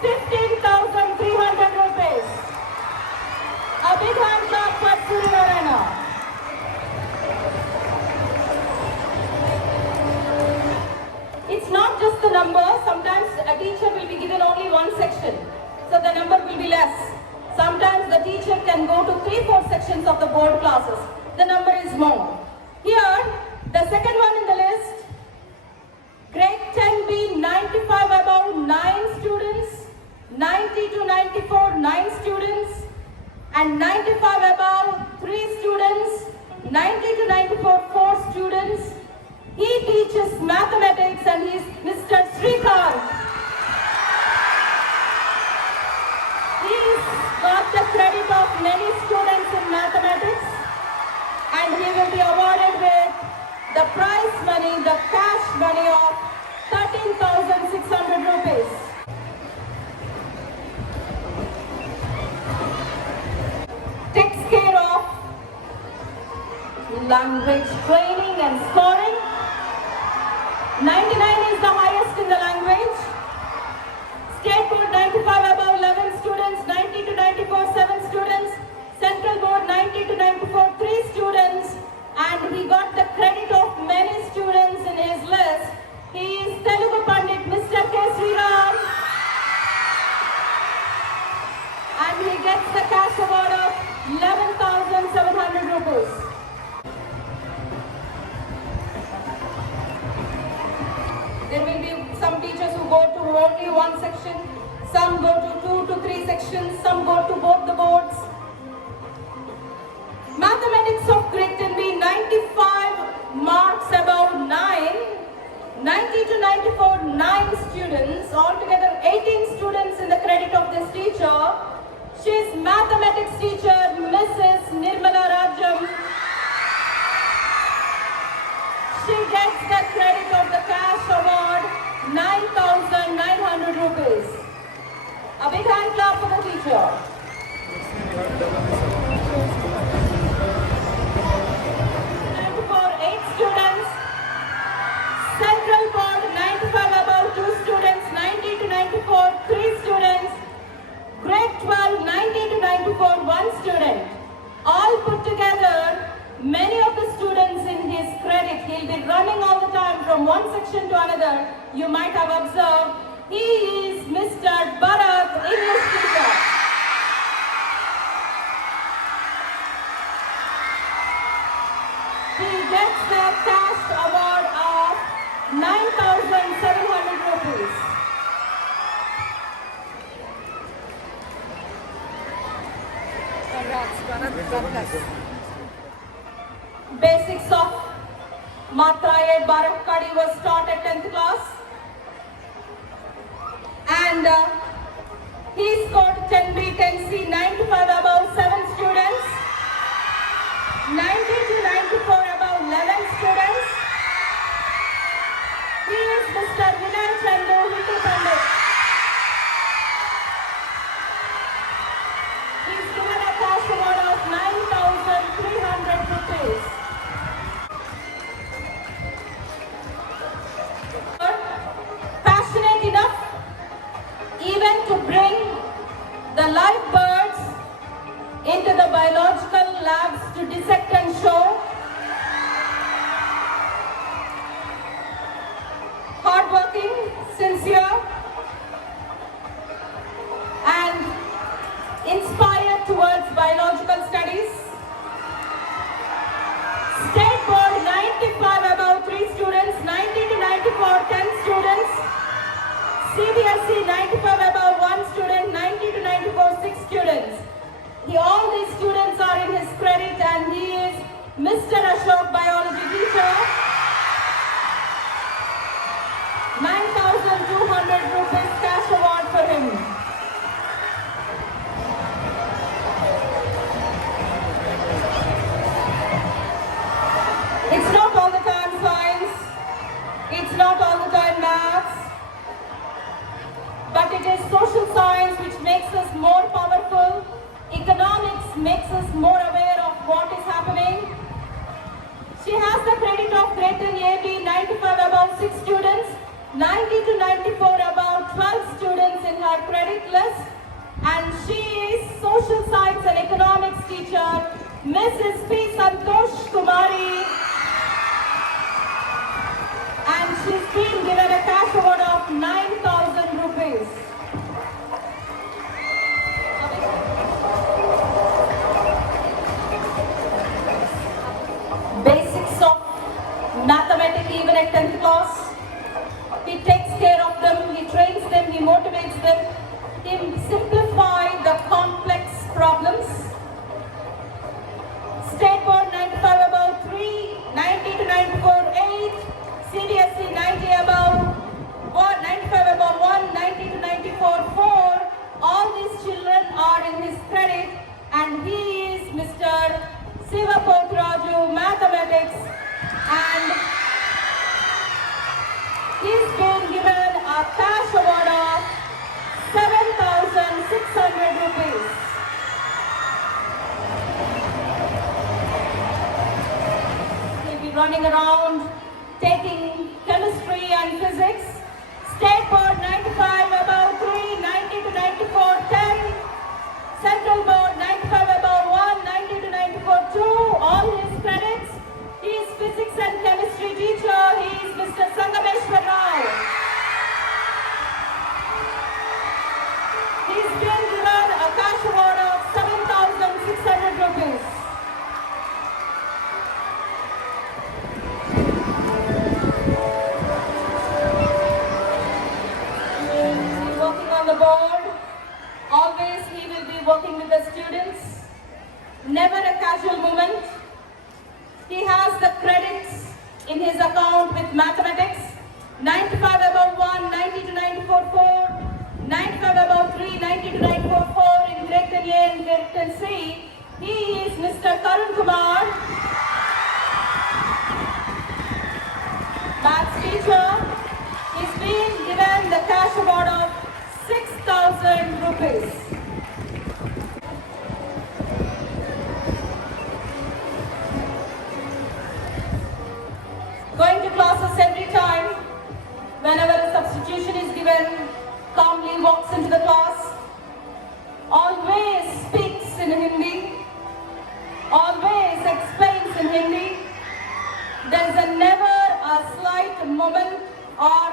15,300 rupees. A big hand clap for Surya Narayana. It's not just the number. Sometimes a teacher will be given only one section, so the number will be less. Sometimes the teacher can go to 3-4 sections of the board classes. The number is more. Here, the second one in the list, grade 10B 95 above 9 students, 90 to 94 9 students, and 95 above 3 students, 90 to 94 4 students. He teaches mathematics and he is Mr. Srikanth. He's got the credit of many students in mathematics, and he will be awarded with the prize money, the cash money of 13,600 rupees. Takes care of language training and scoring. 99 is the highest in the language. State board 95 above 11 students, 90 to 94 7 students. Central board 90 to 94 3 students. And he got the credit of many students in his list. He is Telugu Pandit Mr. K. Sriram. And he gets the cash award of 11,700 rupees. There will be some teachers who go to only one section, some go to 2 to 3 sections, some go to both the boards. Mathematics of grade 10B 95 marks above 9, 90 to 94 9 students, altogether 18 students in the credit of this teacher. She is mathematics teacher Mrs. Nirmala Rajam. She gets the credit of the cash award 9,900 rupees. A big hand clap for the teacher. And for 8 students, Central Board 95 above 2 students, 90 to 94 3 students, Grade 12 90 to 94 1 student. All put together, many of the students in his credit, he'll be running all the time from one section to another. You might have observed He is Mr. Bharat, English teacher. He gets the cash award of 9,700 rupees. Basics of Matraye Bharat was taught at 10th class. And he scored 10B, 10C, 95 above 7 students, 90 to 94 above 11 students. He is Mr. Vinay Chandu Hindu Pandit. He is given a cash award of 9,300 rupees. Passionate enough even to bring the live birds into the biological labs to dissect and show. Hardworking, sincere, and inspired towards biological studies. State board 95 above 3 students, 90 to 94 10 students. CBSE 95 above 1 student, 90 to 94 6 students. All these students are in his credit and he is Mr. Ashok, biology teacher. 9,200 rupees cash award for him. It's not all the time science, it's not all the time maths, but it is social science which makes us more powerful. Economics makes us more aware of what is happening. She has the credit of Greater AB, 95 above 6 students, 90 to 94 above 12 students in her credit list. And she is social science and economics teacher, Mrs. P. Santosh Kumari. And she's been given a cash award of 9,000 rupees. Basics of mathematics even at 10th class. He takes care of them, he trains them, he motivates them. He simplifies the complex problems. State board 95 above 3, 90 to 94 8, CBSE 90 above 1, 95 above 1, 90 to 94 4. All these children are in his credit and he is Mr. Sivapotraju, mathematics, and he's been given a cash award of 7,600 rupees. He'll be running around taking chemistry and physics. State board 95 above 3, 90 to 94 10. Central board 95 above 1, 90 to 94 2. All his credits. He is physics and chemistry teacher. He is Mr. Sangameshwar Rao. He's been given a cash award of 7,600 rupees. He's working on the board. Always he will be working with the students. Never a casual moment. He has the credits in his account with mathematics. 95 above 1, 90 to 94 4, 95 above 3, 90 to 94 4 in Greater A and Greater C. He is Mr. Karun Kumar, maths teacher. He's been given the cash award of 6,000 rupees. Going to classes every time. Whenever a substitution is given, calmly walks into the class. Always speaks in Hindi. Always explains in Hindi. There is never a slight moment or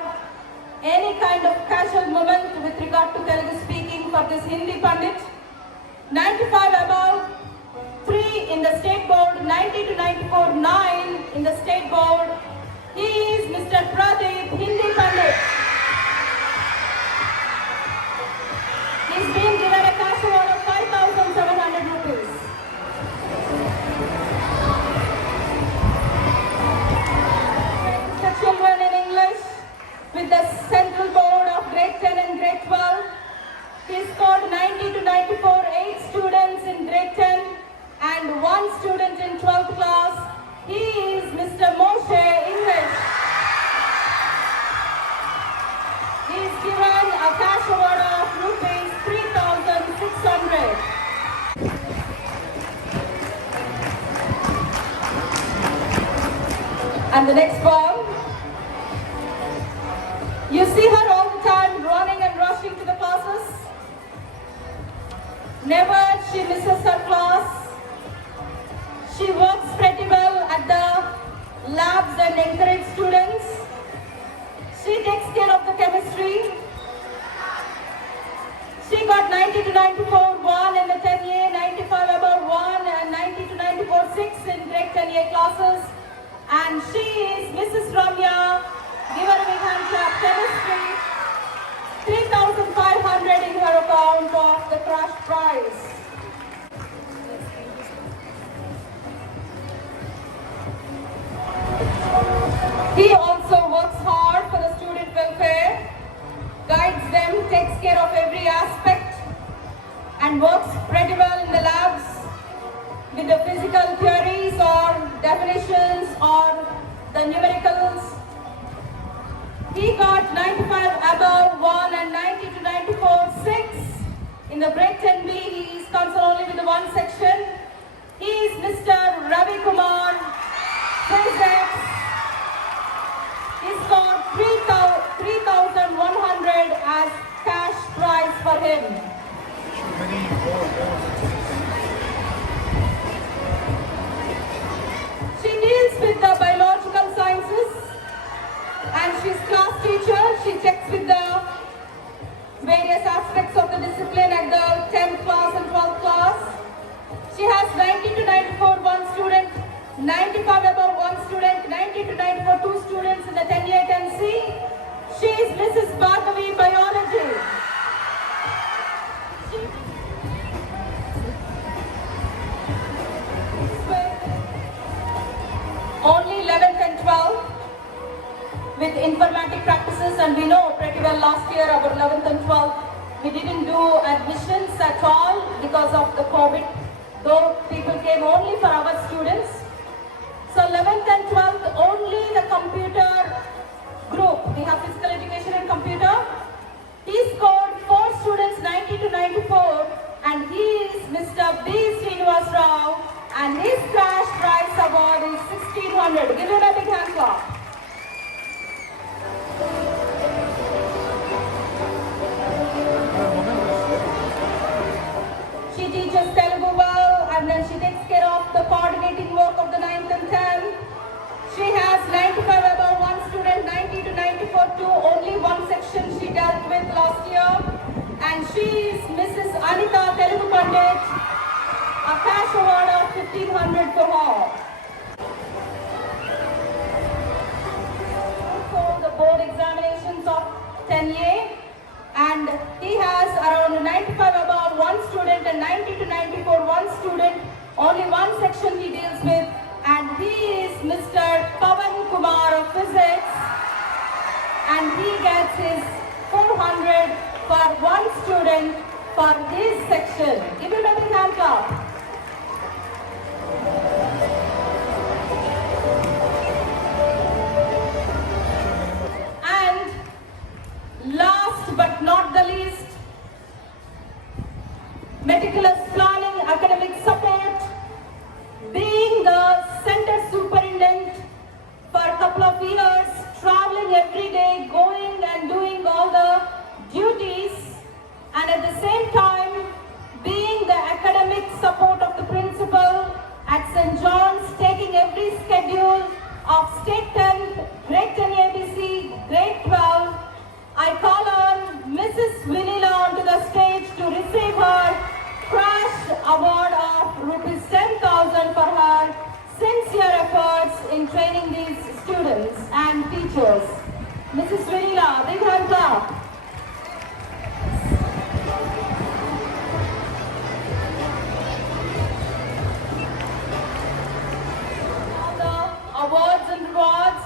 any kind of casual moment with regard to Telugu speaking for this Hindi Pandit. 95 above, 3 in the state board, 90 to 94, 9 in the state board. He is Mr. Pradeep, Hindi Pandit. He's been given a cash award of 5,700 rupees. The children in English with the central board of grade 10 and grade 12. He scored 90 to 94, 8 students in grade 10 and 1 student in 12th class. He is Mr. Moshe, English. He is given a cash award of rupees 3,600. And the next one, you see her all the time running and rushing to the classes. Never she misses her class. She works pretty well at the labs and encourages students. She takes care of the chemistry. She got 90 to 94, 1 in the 10A, 95 above 1 and 90 to 94, 6 in grade 10A classes. And she is Mrs. Ramya. Give her a big hand clap. Chemistry. 3,500 in her account of the crash prize. He also works hard for the student welfare, guides them, takes care of every aspect, and works pretty well in the labs with the physical theories or definitions or the numericals. He got 95 above 1 and 90 to 94, 6. In the grade 10B, he is concerned only with the one section. He is Mr. Ravi Kumar, Physics. He scored 3,100 as cash prize for him. She deals with the biological sciences and she's class teacher. She checks with the various aspects of the discipline at the 10th class and 12th class. She has 90 to 94, 1 student, 95 above 1 student, 90 to 94, 2 students in the 10A, 10C. She is Mrs. Bhargavi, Biology. Only 11th and 12th with informatic practices, and we know pretty well last year our 11th and 12th we didn't do admissions at all because of the COVID, though people came only for our students. So 11th and 12th only the computer group, we have physical education and computer. He scored 4 students 90 to 94 and he is Mr. B. Srinivas Rao and his cash prize award is 1,600. Give him a big hand clap. She teaches Telugu well and then she takes care of the coordinating work of the 9th and 10th. She has 95 above 1 student, 90 to 94 2, only one section she dealt with last year. And she is Mrs. Anita Telugu Pandit, a cash award of 1,500 for her. Also the board examinations of 10A and he has around 95 above 1 student and 90 to 94 1 student, only one section he deals with. And he is Mr. Pavan Kumar of Physics and he gets his 400 for 1 student for his section. Give him a big hand clap. And last but not the least, meticulous planning, academic support, being the center superintendent for a couple of years, traveling every day, going and doing all the duties, and at the same time being the academic support teachers. Mrs. Vanilla, big hand clap. All the awards and rewards,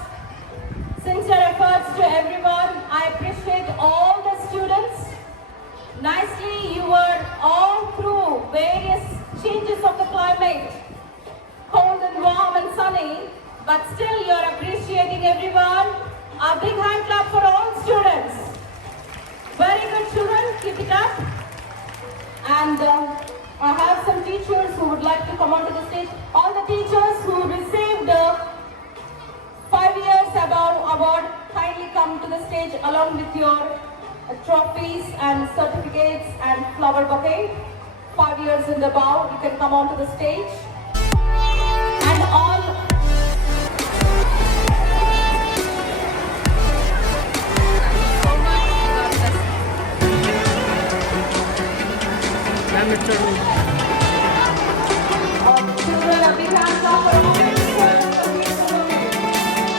sincere efforts to everyone. I appreciate all the students. Nicely, you were all through various changes of the climate, cold and warm and sunny, but still you're appreciating everyone. A big hand clap for all students. Very good children, keep it up. And I have some teachers who would like to come onto the stage. All the teachers who received 5 years above award, kindly come to the stage along with your trophies and certificates and flower bouquet. 5 years and above, you can come onto the stage. And all children, a big hand clap for all the teachers and the teachers.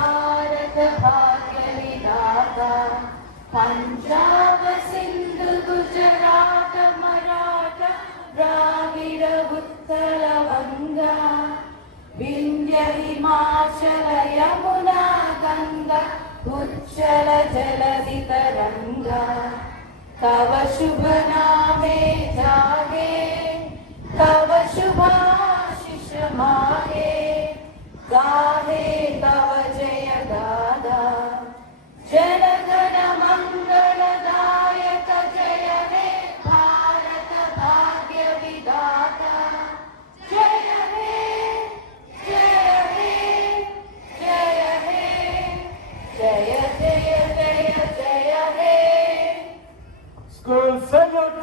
Bharat भाग्य विधाता पंजाब सिंध गुजरात मराठा द्राविड उत्कल वंगा विंध्य हिमाचल यमुना गंगा उच्चल जलधि तरंगा तव शुभ नामे जागे तव शुभाशिष मागे गाहे तव जय गादा जनगण मंगलदायक जय हे भारत भाग्य विधाता जय हे जय हे जय हे जय जय जय जय हे School salute.